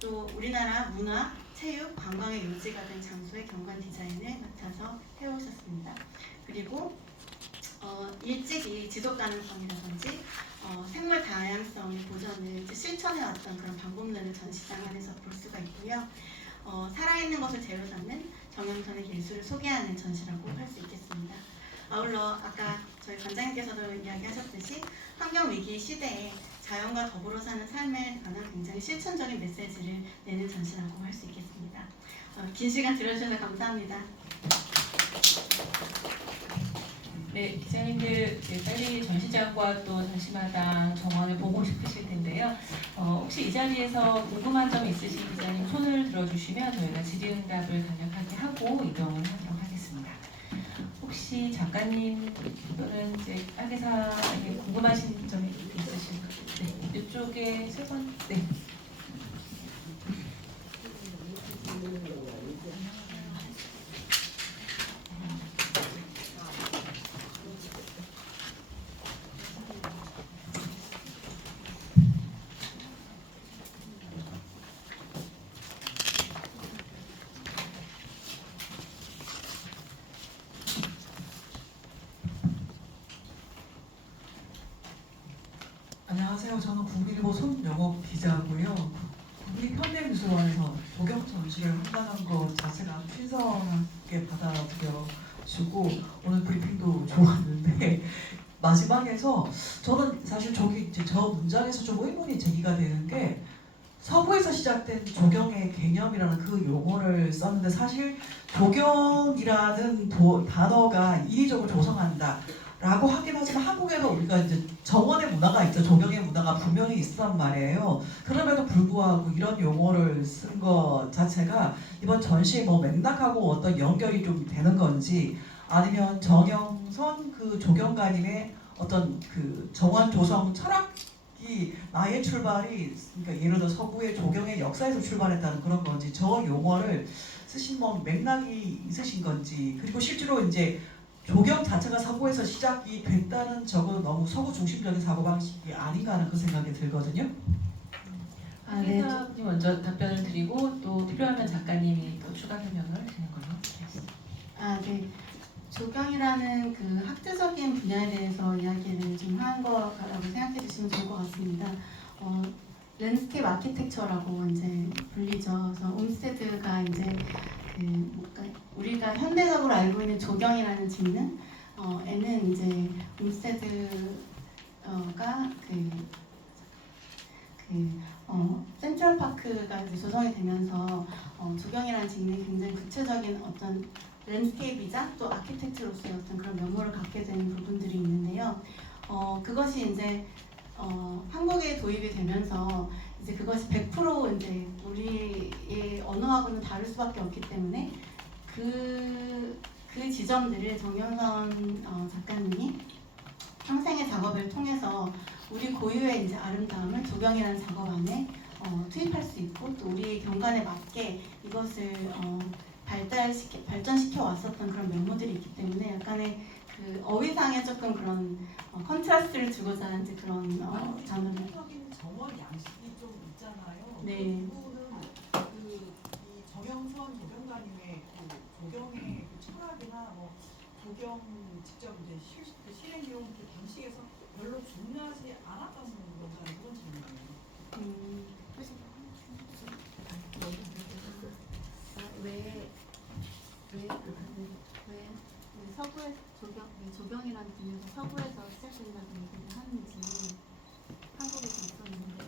또 우리나라 문화, 체육, 관광의 요지가 된 장소의 경관 디자인을 맡아서 해오셨습니다. 그리고 일찍이 지속 가능성이라든지 생물 다양성의 보전을 실천해왔던 그런 방법론을 전시장 안에서 볼 수가 있고요. 살아있는 것을 재로 삼는 정영선의 예술을 소개하는 전시라고 할 수 있겠습니다. 아울러 아까 저희 관장님께서도 이야기하셨듯이 환경위기 시대에 자연과 더불어 사는 삶에 관한 굉장히 실천적인 메시지를 내는 전시라고 할 수 있겠습니다. 긴 시간 들어주셔서 감사합니다. 네, 기자님들 빨리 전시장과 또 전시마당 정원을 보고 싶으실 텐데요. 혹시 이 자리에서 궁금한 점 있으신 기자님 손을 들어주시면 저희가 질의응답을 간략하게 하고 이동을 하도록 하겠습니다. 혹시 작가님 또는 이제 학예사에게 궁금하신 점이 있으신가요? 네, 이쪽에 세 번. 네. 안녕하세요. 저는 국일보 손영옥 기자고요. 국립현대미술관에서 조경 전시를 한다는 것 자체가 신선하게 받아들여주고 오늘 브리핑도 좋았는데 마지막에서 저는 사실 저 문장에서 좀 의문이 제기가 되는 게 서부에서 시작된 조경의 개념이라는 그 용어를 썼는데 사실 조경이라는 단어가 인위적으로 조성한다 라고 하긴 하지만 한국에도 우리가 이제 정원의 문화가 있죠. 조경의 문화가 분명히 있단 말이에요. 그럼에도 불구하고 이런 용어를 쓴 것 자체가 이번 전시에 뭐 맥락하고 어떤 연결이 좀 되는 건지, 아니면 정영선 그 조경가님의 어떤 그 정원 조성 철학이 나의 출발이 그러니까 예를 들어 서구의 조경의 역사에서 출발했다는 그런 건지 저 용어를 쓰신 뭐 맥락이 있으신 건지 그리고 실제로 이제 조경 자체가 서구에서 시작이 됐다는 저거 너무 서구 중심적인 사고방식이 아닌가 하는 그 생각이 들거든요. 아, 네. 회사님 먼저 답변을 드리고 또 필요하면 작가님이 또 추가 설명을 드리는 걸로 하겠습니다. 아, 네. 조경이라는 그 학제적인 분야에 대해서 이야기를 좀 한 거라고 생각해 주시면 좋을 것 같습니다. 랜드스케이프 아키텍처라고 이제 불리죠. 그래서 옴스테드가 이제 그 뭔가 우리가 현대적으로 알고 있는 조경이라는 직능, 에는 이제 옴스테드가 센트럴파크가 이제 조성이 되면서 조경이라는 직능이 굉장히 구체적인 어떤 랜드스케이프이자 또 아키텍트로서의 어떤 그런 면모를 갖게 되는 부분들이 있는데요. 그것이 이제 한국에 도입이 되면서 이제 그것이 100% 이제 우리의 언어하고는 다를 수밖에 없기 때문에 그 지점들을 정현선 작가님이 평생의 작업을 통해서 우리 고유의 이제 아름다움을 조경이라는 작업 안에 투입할 수 있고 또 우리 경관에 맞게 이것을 발전시켜 왔었던 그런 면모들이 있기 때문에 약간의 그 어휘상에 조금 그런 컨트라스트를 주고자 이제 그런 단어를 적인 정원 양식이 좀 있잖아요. 네. 그 부분은 이 정영선 조경가님의 그 조경의 그 철학이나 뭐 조경 직접 이제 실행해온 그 방식에서 별로 중요하지 않았다는 건가요? 그런 질문이에요. 왜 서구의 조경이라는 분야에서 서구에서 시작된다는 얘기를 하는지 한국에서 있었는데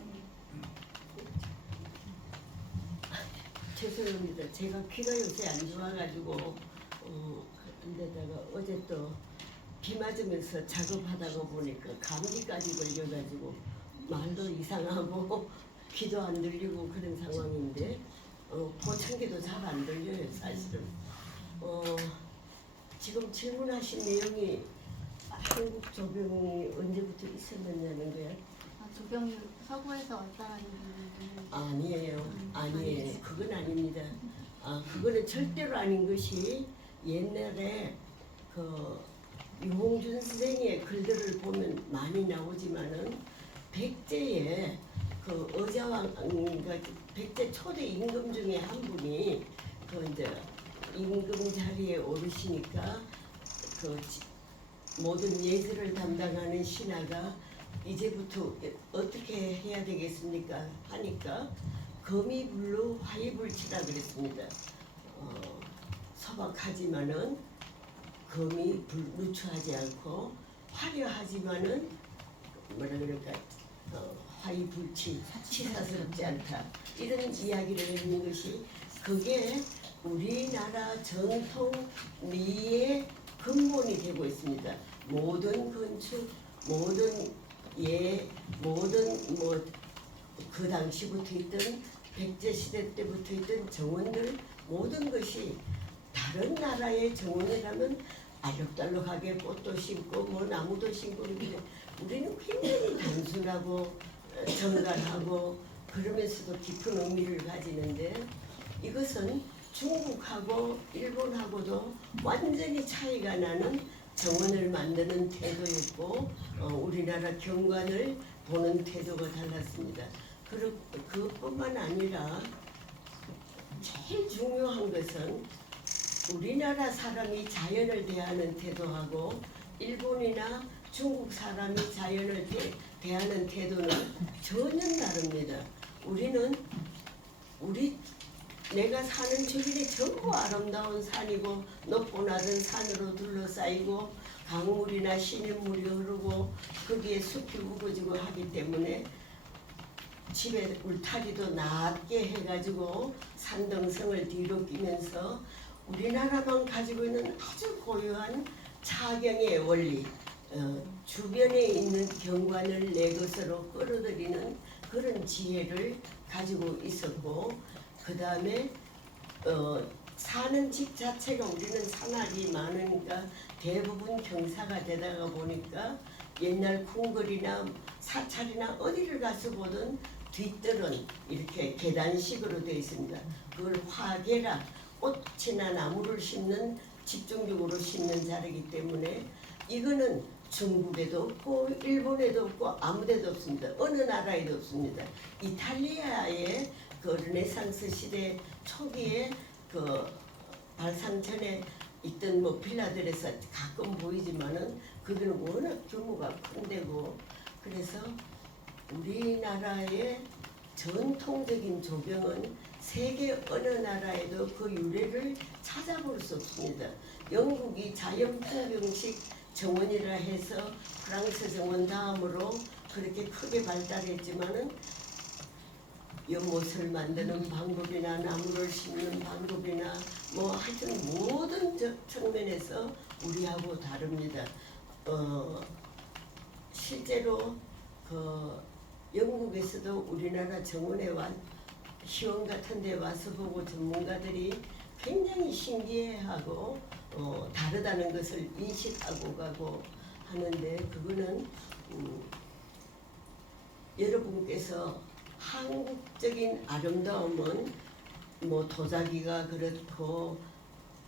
죄송합니다. 제가 귀가 요새 안 좋아가지고 근데다가 어제 또 비 맞으면서 작업하다가 보니까 감기까지 걸려가지고 말도 이상하고 귀도 안 들리고 그런 상황인데 보청기도 잘 안 들려요 사실은. 지금 질문하신 내용이 한국 조경이 언제부터 있었느냐는 거야? 조경이 서구에서 왔다라는 얘기는 아니에요. 아니에요. 아니지. 그건 아닙니다. 그거는 절대로 아닌 것이 옛날에 그 유홍준 선생의 글들을 보면 많이 나오지만은 백제의 그 의자왕 백제 초대 임금 중에 한 분이 그 이제 임금 자리에 오르시니까 그 모든 예술을 담당하는 신하가 이제부터 어떻게 해야 되겠습니까? 하니까 거미불로 화이불치라 그랬습니다. 소박하지만은 검이 누추하지 않고 화려하지만은 뭐라 그럴까 화이불치 치사스럽지 않다 이런 이야기를 하는 것이 그게 우리나라 전통 미의 근본이 되고 있습니다. 모든 건축, 모든 뭐 그 당시부터 있던 백제 시대 때부터 있던 정원들 모든 것이 다른 나라의 정원이라면 알록달록하게 꽃도 심고 뭐 나무도 심고 그런데 우리는 굉장히 단순하고 정갈하고 그러면서도 깊은 의미를 가지는데 이것은 중국하고 일본하고도 완전히 차이가 나는 정원을 만드는 태도였고 우리나라 경관을 보는 태도가 달랐습니다. 그것뿐만 아니라 제일 중요한 것은 우리나라 사람이 자연을 대하는 태도하고 일본이나 중국 사람이 자연을 대하는 태도는 전혀 다릅니다. 우리는 내가 사는 주변이 전부 아름다운 산이고 높고 낮은 산으로 둘러싸이고 강물이나 시냇물이 흐르고 거기에 숲이 우거지고 하기 때문에 집에 울타리도 낮게 해가지고 산등성을 뒤로 끼면서 우리나라만 가지고 있는 아주 고유한 차경의 원리 주변에 있는 경관을 내 것으로 끌어들이는 그런 지혜를 가지고 있었고 그 다음에 사는 집 자체가 우리는 산악이 많으니까 대부분 경사가 되다가 보니까 옛날 궁궐이나 사찰이나 어디를 가서 보든 뒷뜰은 이렇게 계단식으로 되어 있습니다. 그걸 화계라, 꽃이나 나무를 심는 집중적으로 심는 자리이기 때문에 이거는 중국에도 없고 일본에도 없고 아무데도 없습니다. 어느 나라에도 없습니다. 이탈리아의 그 르네상스 시대 초기에 그 발상 전에 있던 뭐 빌라들에서 가끔 보이지만은 그거는 워낙 규모가 큰 데고, 그래서 우리나라의 전통적인 조경은 세계 어느 나라에도 그 유래를 찾아볼 수 없습니다. 영국이 자연풍경식 정원이라 해서 프랑스 정원 다음으로 그렇게 크게 발달했지만은 연못을 만드는 방법이나 나무를 심는 방법이나 뭐 하여튼 모든 측면에서 우리하고 다릅니다. 실제로 그 영국에서도 우리나라 정원에 희원 같은 데 와서 보고 전문가들이 굉장히 신기해하고 다르다는 것을 인식하고 가고 하는데, 그거는 여러분께서 한국적인 아름다움은 뭐 도자기가 그렇고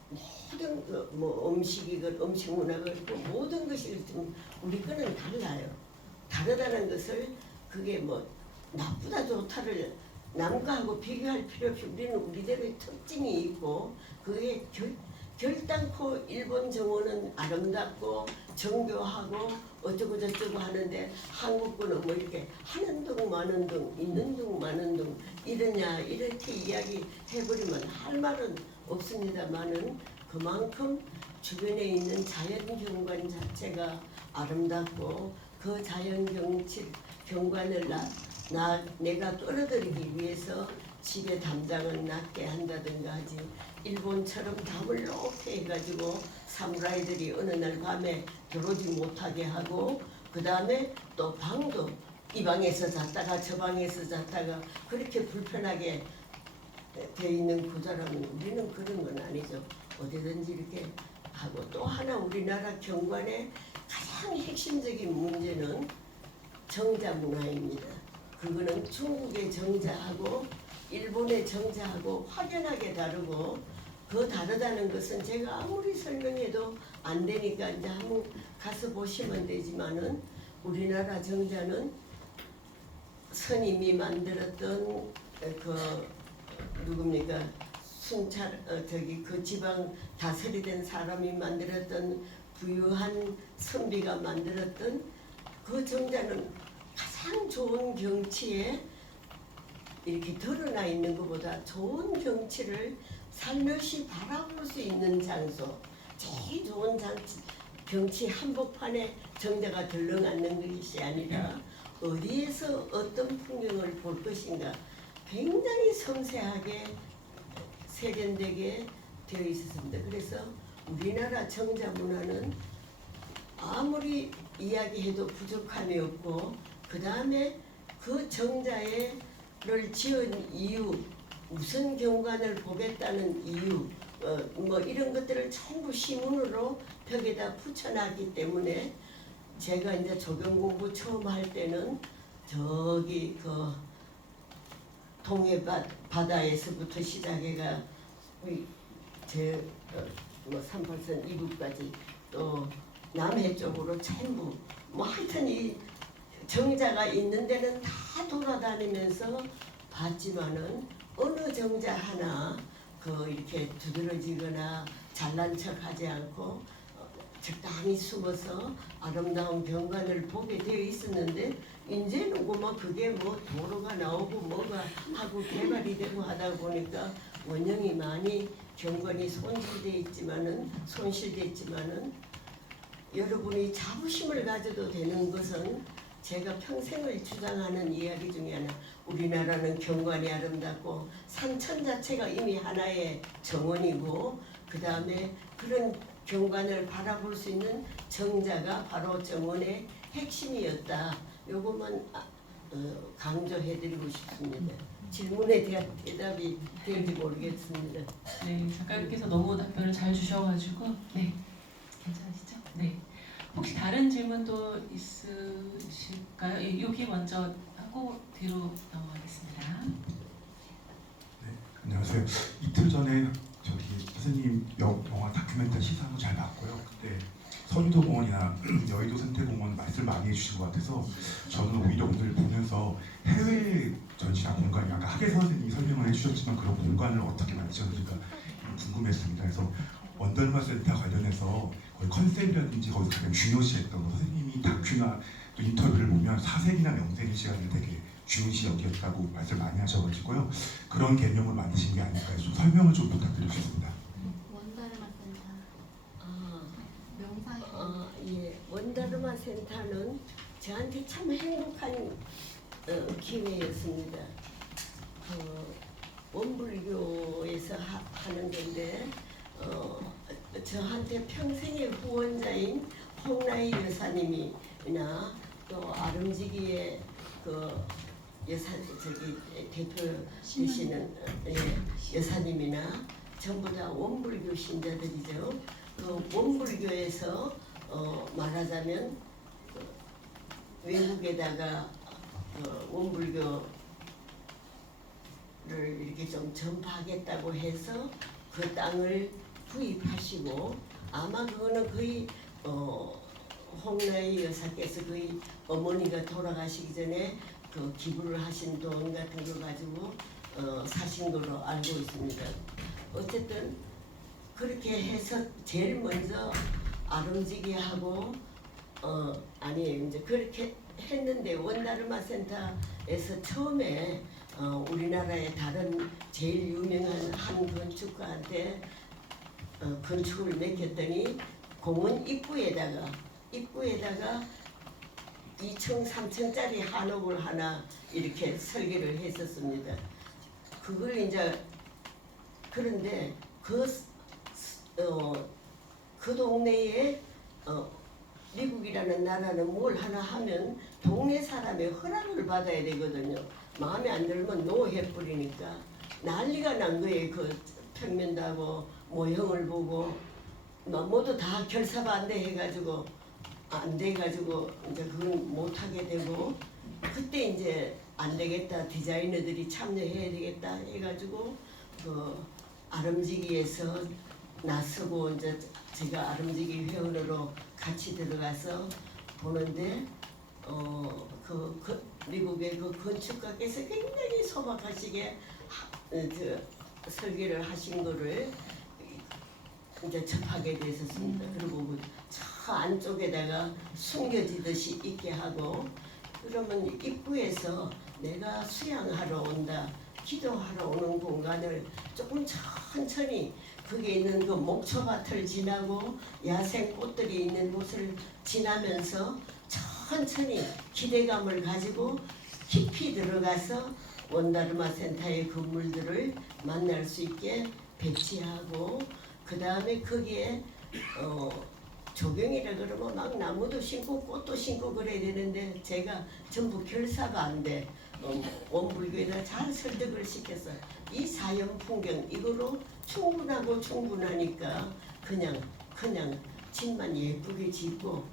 모든 뭐 음식 문화가 그렇고 모든 것이 좀 우리 거는 달라요. 다르다는 것을 그게 뭐 나쁘다 좋다를 남과하고 비교할 필요 없이 우리는 우리대로의 특징이 있고, 그게 결단코 일본 정원은 아름답고 정교하고 어쩌고 저쩌고 하는데 한국 거는 뭐 이렇게 하는 둥 마는 둥 있는 둥 마는 둥 이러냐 이렇게 이야기해버리면 할 말은 없습니다만은, 그만큼 주변에 있는 자연경관 자체가 아름답고 그 자연경관을 내가 끌어들이기 위해서 집에 담장을 낮게 한다든가 하지, 일본처럼 담을 높게 해가지고 사무라이들이 어느 날 밤에 들어오지 못하게 하고, 그 다음에 또 방도 이 방에서 잤다가 저 방에서 잤다가 그렇게 불편하게 돼 있는 구조라면 우리는 그런 건 아니죠. 어디든지 이렇게 하고, 또 하나 우리나라 경관의 가장 핵심적인 문제는 정자 문화입니다. 그거는 중국의 정자하고 일본의 정자하고 확연하게 다르고, 그 다르다는 것은 제가 아무리 설명해도 안 되니까 이제 한번 가서 보시면 되지만은, 우리나라 정자는 스님이 만들었던 그 누굽니까 순찰 그 지방 다스리 된 사람이 만들었던 부유한 선비가 만들었던 그 정자는 가장 좋은 경치에 이렇게 드러나 있는 것보다 좋은 경치를 살며시 바라볼 수 있는 장소, 제일 좋은 경치 한복판에 정자가 들러앉는 것이 아니라 어디에서 어떤 풍경을 볼 것인가 굉장히 섬세하게 세련되게 되어 있었습니다. 그래서 우리나라 정자 문화는 아무리 이야기해도 부족함이 없고, 그 다음에 그 정자를 지은 이유, 무슨 경관을 보겠다는 이유, 뭐 이런 것들을 전부 시문으로 벽에다 붙여놨기 때문에, 제가 이제 조경 공부 처음 할 때는 저기 그 동해 바다에서부터 시작해가 뭐 38선 이북까지 또 남해 쪽으로 전부 뭐 하여튼 이 정자가 있는 데는 다 돌아다니면서 봤지만은 어느 정자 하나 그 이렇게 두드러지거나 잘난 척하지 않고 적당히 숨어서 아름다운 경관을 보게 되어 있었는데, 이제는 뭐 그게 뭐 도로가 나오고 뭐가 하고 개발이 되고 하다 보니까 원형이 많이 경관이 손실됐지만은 여러분이 자부심을 가져도 되는 것은, 제가 평생을 주장하는 이야기 중에 하나, 우리나라는 경관이 아름답고 산천 자체가 이미 하나의 정원이고, 그 다음에 그런 경관을 바라볼 수 있는 정자가 바로 정원의 핵심이었다. 요것만 강조해드리고 싶습니다. 질문에 대한 대답이 될지 모르겠습니다. 네, 작가님께서 너무 답변을 잘 주셔가지고 네, 괜찮으시죠? 네. 혹시 다른 질문도 있으실까요? 여기 먼저 하고 뒤로 넘어가겠습니다. 안녕하세요. 이틀 전에 저기 선생님 영화 다큐멘터리 시상을 잘 봤고요. 그때 선유도공원이나 여의도 생태공원 말씀 많이 해주신 것 같아서 저는 오히려 오늘 보면서 해외 전시나 공간, 아까 하계 선생님이 설명을 해주셨지만 그런 공간을 어떻게 만드셨는지가 궁금했습니다. 그래서 원더우먼 센터 관련해서 거의 컨셉이라든지 거기서 가장 중요시했던 거, 선생님이 다큐나 또 인터뷰를 보면 사색이나 명세의 시간을 되게 중요시 여겼다고 말씀 많이 하셔가지고요. 그런 개념을 만드신 게 아닐까 좀 설명을 좀 부탁드리겠습니다. 원다르마 센터 아, 명상이 예. 원다르마 센터는 저한테 참 행복한 기회였습니다. 원불교에서 하는 건데 저한테 평생의 후원자인 홍라희 여사님이나 또 아름지기의 대표이시는 여사님이나 전부 다 원불교 신자들이죠. 그 원불교에서 말하자면 외국에다가 원불교를 이렇게 좀 전파하겠다고 해서 그 땅을 구입하시고 아마 그거는 거의 홍라희 여사께서 거의 어머니가 돌아가시기 전에 그 기부를 하신 돈 같은 거 가지고 사신 걸로 알고 있습니다. 어쨌든 그렇게 해서 제일 먼저 아름지기하고 아니 이제 그렇게 했는데 원다르마 센터에서 처음에 우리나라의 다른 제일 유명한 한 건축가한테 건축을 맡겼더니 공원 입구에다가 2층, 3층짜리 한옥을 하나 이렇게 설계를 했었습니다. 그걸 이제 그런데 그 동네에 미국이라는 나라는 뭘 하나 하면 동네 사람의 허락을 받아야 되거든요. 마음에 안 들면 노해버리니까 난리가 난 거예요. 그 평면도 하고 모형을 보고 모두 다 결사반대 해가지고 안 돼가지고 이제 그건 못 하게 되고 그때 이제 안 되겠다 디자이너들이 참여해야 되겠다 해가지고 그 아름지기에서 나서고 이제 제가 아름지기 회원으로 같이 들어가서 보는데 미국의 그 건축가께서 굉장히 소박하시게 설계를 하신 거를 이제 접하게 됐었습니다. 그리고 저 안쪽에다가 숨겨지듯이 있게 하고 그러면 입구에서 내가 수양하러 온다, 기도하러 오는 공간을 조금 천천히 거기에 있는 그 목초밭을 지나고 야생 꽃들이 있는 곳을 지나면서 천천히 기대감을 가지고 깊이 들어가서 원다르마 센터의 건물들을 만날 수 있게 배치하고 그 다음에 거기에 조경이라 그러면 막 나무도 심고 꽃도 심고 그래야 되는데 제가 전부 결사반대 원불교에다 잘 설득을 시켜서 이 자연 풍경 이거로 충분하니까 그냥 집만 예쁘게 짓고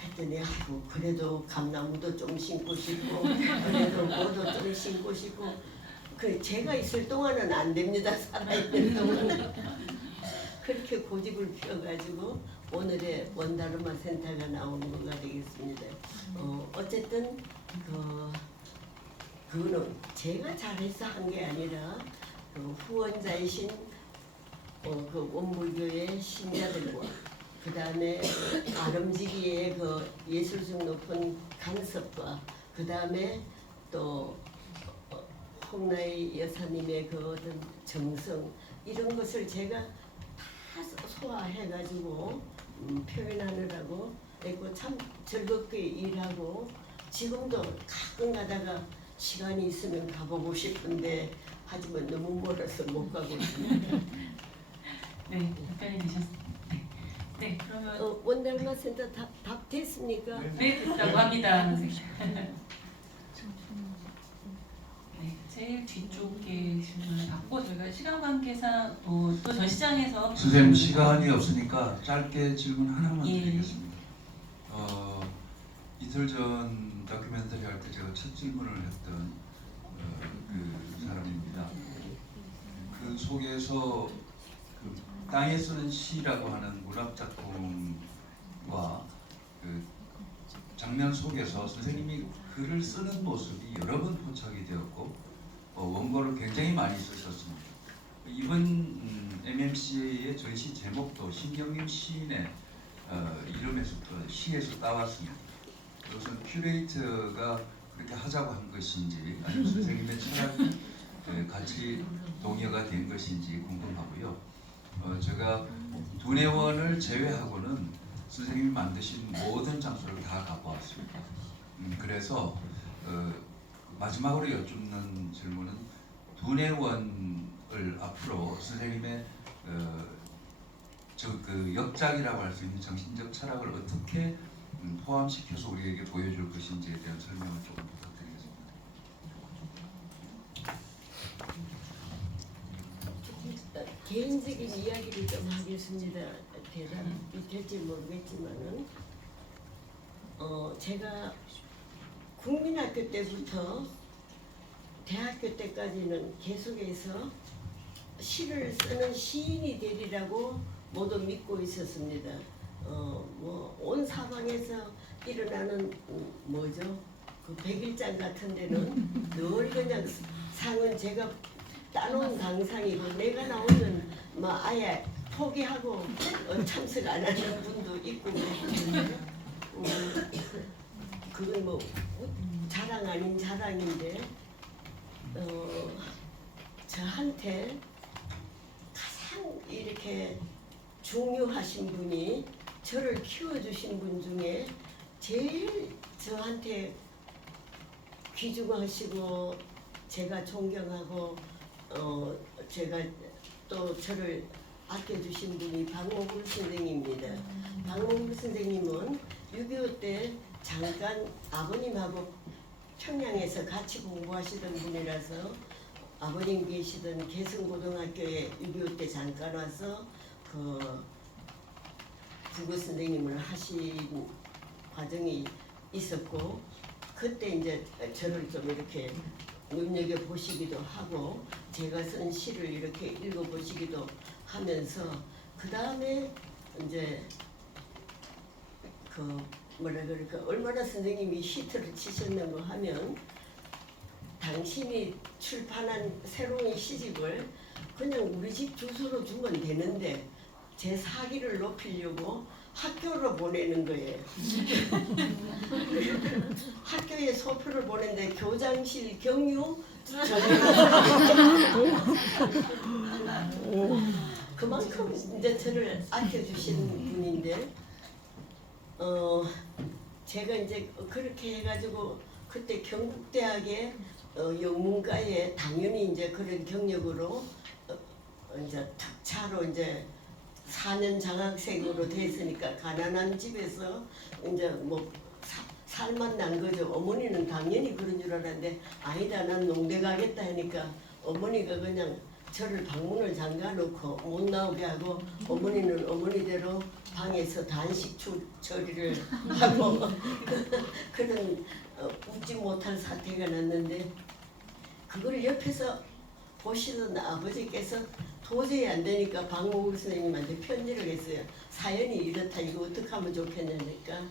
했더니 아이고 그래도 감나무도 좀 심고 싶고 그래도 뭐도 좀 심고 싶고 그 제가 있을 동안은 안 됩니다. 살아있는 동안은 그렇게 고집을 피워가지고 오늘의 원다르마 센터가 나온 거가 되겠습니다. 어쨌든 그거는 제가 잘해서 한 게 아니라 후원자이신 그 원불교의 신자들과 그 다음에 아름지기의 그 예술성 높은 간섭과 그 다음에 또 홍라희 여사님의 그 어떤 정성 이런 것을 제가 다 소화해가지고 표현하느라고 했고 참 즐겁게 일하고 지금도 가끔 가다가 시간이 있으면 가보고 싶은데 하지만 너무 멀어서 못 가고 있습니다. 네, 답변이 되셨습니다. 네, 그러면 원다르마 센터 답 됐습니까? 네, 됐다고 합니다. 선생님. 네, 제일 뒤쪽에 질문을 받고 저희가 시간 관계상 또 전시장에서 선생님 시간이 없으니까 짧게 질문 하나만 예. 드리겠습니다. 이틀 전 다큐멘터리 할 때 제가 첫 질문을 했던 그 사람입니다. 그 속에서 그 땅에 쓰는 시라고 하는 문학 작품과 그 장면 속에서 선생님이 글을 쓰는 모습이 여러 번 포착이 되었고 원고를 굉장히 많이 쓰셨습니다. 이번 MMCA의 전시 제목도 신경림 시인의 이름에서부터 시에서 따왔습니다. 그것은 큐레이터가 그렇게 하자고 한 것인지 아니면 선생님의 철학이 같이 동의가 된 것인지 궁금하고요. 제가 두뇌원을 제외하고는 선생님이 만드신 모든 장소를 다 가보았습니다. 그래서 마지막으로 여쭙는 질문은 두뇌원을 앞으로 선생님의 그 역작이라고 할 수 있는 정신적 철학을 어떻게 포함시켜서 우리에게 보여줄 것인지에 대한 설명을 조금 부탁드리겠습니다. 개인적인 이야기를 좀 하겠습니다. 대답이 될지 모르겠지만은 제가 국민학교 때부터 대학교 때까지는 계속해서 시를 쓰는 시인이 되리라고 모두 믿고 있었습니다. 온 사방에서 일어나는 뭐죠? 그 백일장 같은 데는 늘 그냥 상은 제가 따놓은 강상이고 내가 나오면 뭐 아예 포기하고 참석 안 하는 분도 있고 그러는데 그건 뭐 자랑 아닌 자랑인데 저한테 가장 이렇게 중요하신 분이 저를 키워주신 분 중에 제일 저한테 귀중하시고 제가 존경하고 제가 또 저를 아껴주신 분이 박몽글 선생님입니다. 박몽글 선생님은 6.25 때 잠깐 아버님하고 평양에서 같이 공부하시던 분이라서 아버님 계시던 개성고등학교에 6.25 때 잠깐 와서 그 국어 선생님을 하신 과정이 있었고 그때 이제 저를 좀 이렇게 눈여겨 보시기도 하고 제가 쓴 시를 이렇게 읽어 보시기도 하면서 그 다음에 이제 그 뭐라 그럴까 얼마나 선생님이 히트를 치셨는가 하면 당신이 출판한 새로운 시집을 그냥 우리 집 주소로 주면 되는데 제 사기를 높이려고 학교로 보내는 거예요. 학교에 소표를 보냈는데 교장실 경유 그만큼 이제 저를 아껴주시는 분인데 제가 이제 그렇게 해가지고 그때 경북대학의 영문과에 당연히 이제 그런 경력으로 이제 특차로 이제 4년 장학생으로 됐으니까 가난한 집에서 이제 뭐 살만 난 거죠. 어머니는 당연히 그런 줄 알았는데 아니다 난 농대 가겠다 하니까 어머니가 그냥 저를 방문을 잠가 놓고 못 나오게 하고 어머니는 어머니대로 방에서 단식 처리를 하고 그런 웃지 못할 사태가 났는데 그걸 옆에서 보시던 아버지께서 도저히 안 되니까 박몽글 선생님한테 편지를 했어요. 사연이 이렇다 이거 어떻게 하면 좋겠냐니까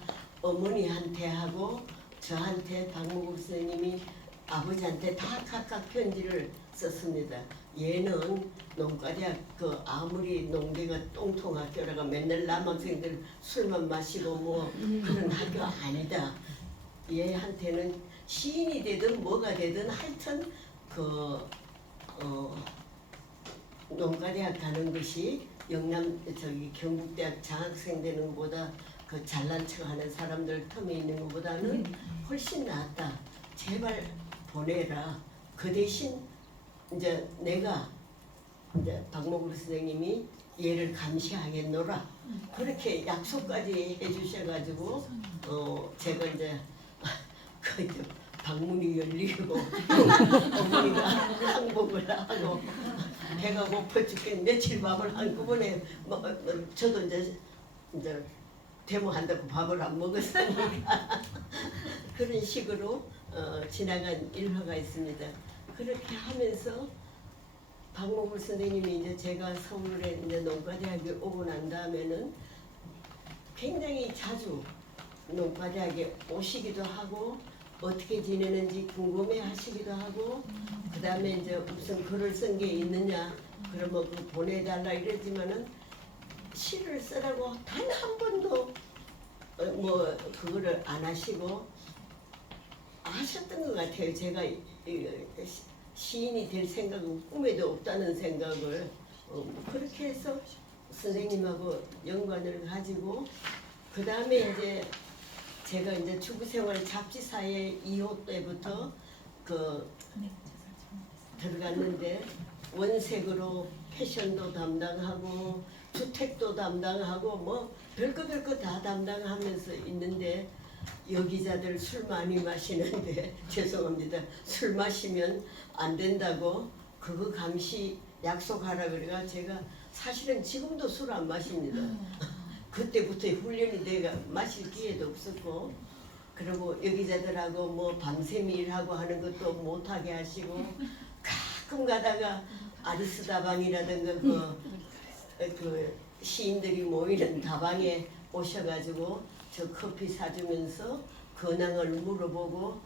어머니한테 하고 저한테 박몽글 선생님이 아버지한테 다 각각 편지를 썼습니다. 얘는 농가대학 그 아무리 농대가 똥통학교라가 맨날 남학생들 술만 마시고 뭐 그런 학교 아니다. 얘한테는 시인이 되든 뭐가 되든 하여튼 그 농가대학 가는 것이 영남 저기 경북대학 장학생 되는 것보다 그 잘난 척하는 사람들 틈에 있는 것보다는 훨씬 낫다. 제발 보내라. 그 대신 이제 내가 이제 박몽글 선생님이 얘를 감시하겠노라. 그렇게 약속까지 해주셔가지고 제가 이제 그 방문이 열리고 어머니가 항복을 하고 배가 고파 죽겠는 며칠 밥을 한꺼번에 저도 이제 데모한다고 밥을 안 먹었으니까 그런 식으로 지나간 일화가 있습니다. 그렇게 하면서 박몽글 선생님이 이제 제가 서울에 이제 농가대학에 오고 난 다음에는 굉장히 자주 농가대학에 오시기도 하고 어떻게 지내는지 궁금해 하시기도 하고 그 다음에 이제 무슨 글을 쓴 게 있느냐 그러면 그 보내달라 이러지만은 시를 쓰라고 단 한 번도 뭐 그거를 안 하시고 아셨던 것 같아요. 제가 시인이 될 생각은 꿈에도 없다는 생각을 그렇게 해서 선생님하고 연관을 가지고 그 다음에 이제 제가 이제 주부생활 잡지사에 2호 때부터 그 들어갔는데 원색으로 패션도 담당하고 주택도 담당하고 뭐 별거 다 담당하면서 있는데 여기자들 술 많이 마시는데 죄송합니다. 술 마시면 안 된다고 그거 감시 약속하라 그래가 제가 사실은 지금도 술 안 마십니다. 그때부터 훈련이 내가 마실 기회도 없었고 그리고 여기자들하고 뭐 밤샘 일하고 하는 것도 못하게 하시고 가끔 가다가 아리스 다방이라든가 그 시인들이 모이는 다방에 오셔가지고 저 커피 사주면서 근황을 물어보고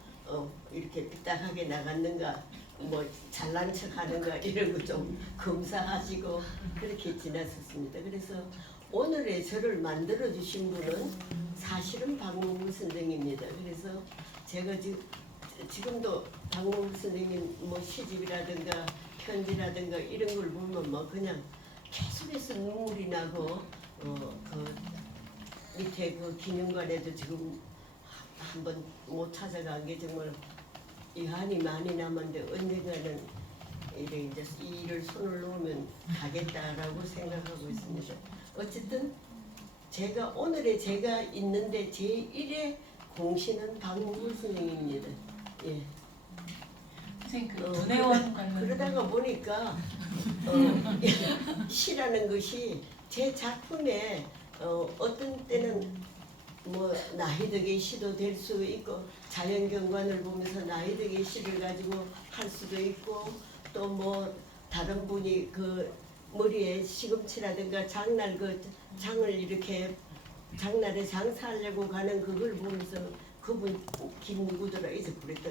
이렇게 삐딱하게 나갔는가 뭐 잘난 척하는가 이런 거 좀 검사하시고 그렇게 지났었습니다. 그래서 오늘의 저를 만들어 주신 분은 사실은 박몽글 선생님입니다. 그래서 제가 지금도 박몽글 선생님 뭐 시집이라든가 편지라든가 이런 걸 보면 뭐 그냥 계속해서 눈물이 나고 그 밑에 그 기념관에도 지금 한번 못 찾아간 게 정말 이한이 많이 남았는데 언젠가는 이래 이제 이 일을 손을 놓으면 가겠다라고 생각하고 있습니다. 어쨌든 제가 오늘의 제가 있는데 제1의 공신은 박몽글 선생님입니다. 예. 선생님 그 문혜원 관련 그러다가 보니까 시라는 것이 제 작품에 어떤 때는 뭐 나이득의 시도 될 수 있고 자연경관을 보면서 나이득의 시를 가지고 할 수도 있고 또 뭐 다른 분이 그 머리에 시금치라든가 장날 그 장을 이렇게 장날에 장사하려고 가는 그걸 보면서 그분 김누구더라 이제 그랬다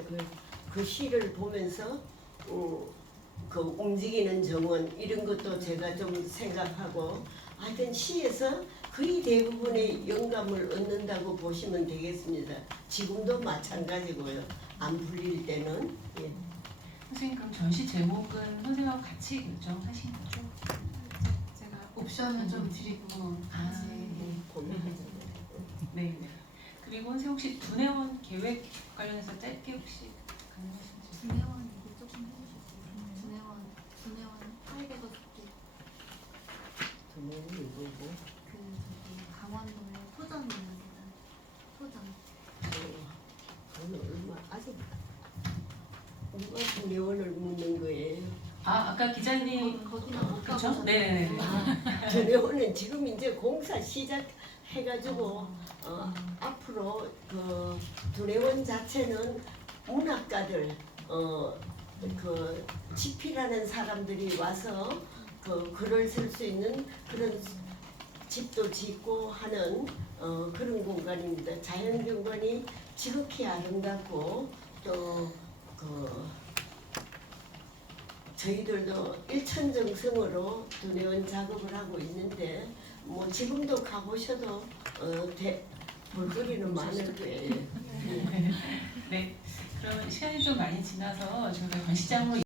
그 시를 보면서 그 움직이는 정원 이런 것도 제가 좀 생각하고 하여튼 시에서 거의 대부분의 영감을 얻는다고 보시면 되겠습니다. 지금도 마찬가지고요. 안 풀릴 때는. 예. 선생님 그럼 전시 제목은 선생님하고 같이 결정하신 거죠? 제가 옵션을 좀 드리고 같이 고민하자고요. 네. 그리고 선생님 혹시 문혜원 계획 관련해서 짧게 혹시 가능하신지? 분해원 얘기 조금 해주셨어요. 분해원 800억대 두뇌는 이거고 그 저기 강원도에 토전 있는데다 토전 그건 얼마 아직 누가 두뇌원을 묻는 거예요? 아 아까 기자님 거기는 못 그렇죠? 가보셨나요? 네네네. 두뇌원은 지금 이제 공사 시작해가지고 앞으로 그 두뇌원 자체는 문학가들 그 집필하는 사람들이 와서 그 글을 쓸 수 있는 그런 집도 짓고 하는 그런 공간입니다. 자연경관이 지극히 아름답고 또 그 저희들도 일천정성으로 두뇌원 작업을 하고 있는데 뭐 지금도 가보셔도 볼거리는 많을 거예요. 네. 그럼 시간이 좀 많이 지나서 저희가 전시장으로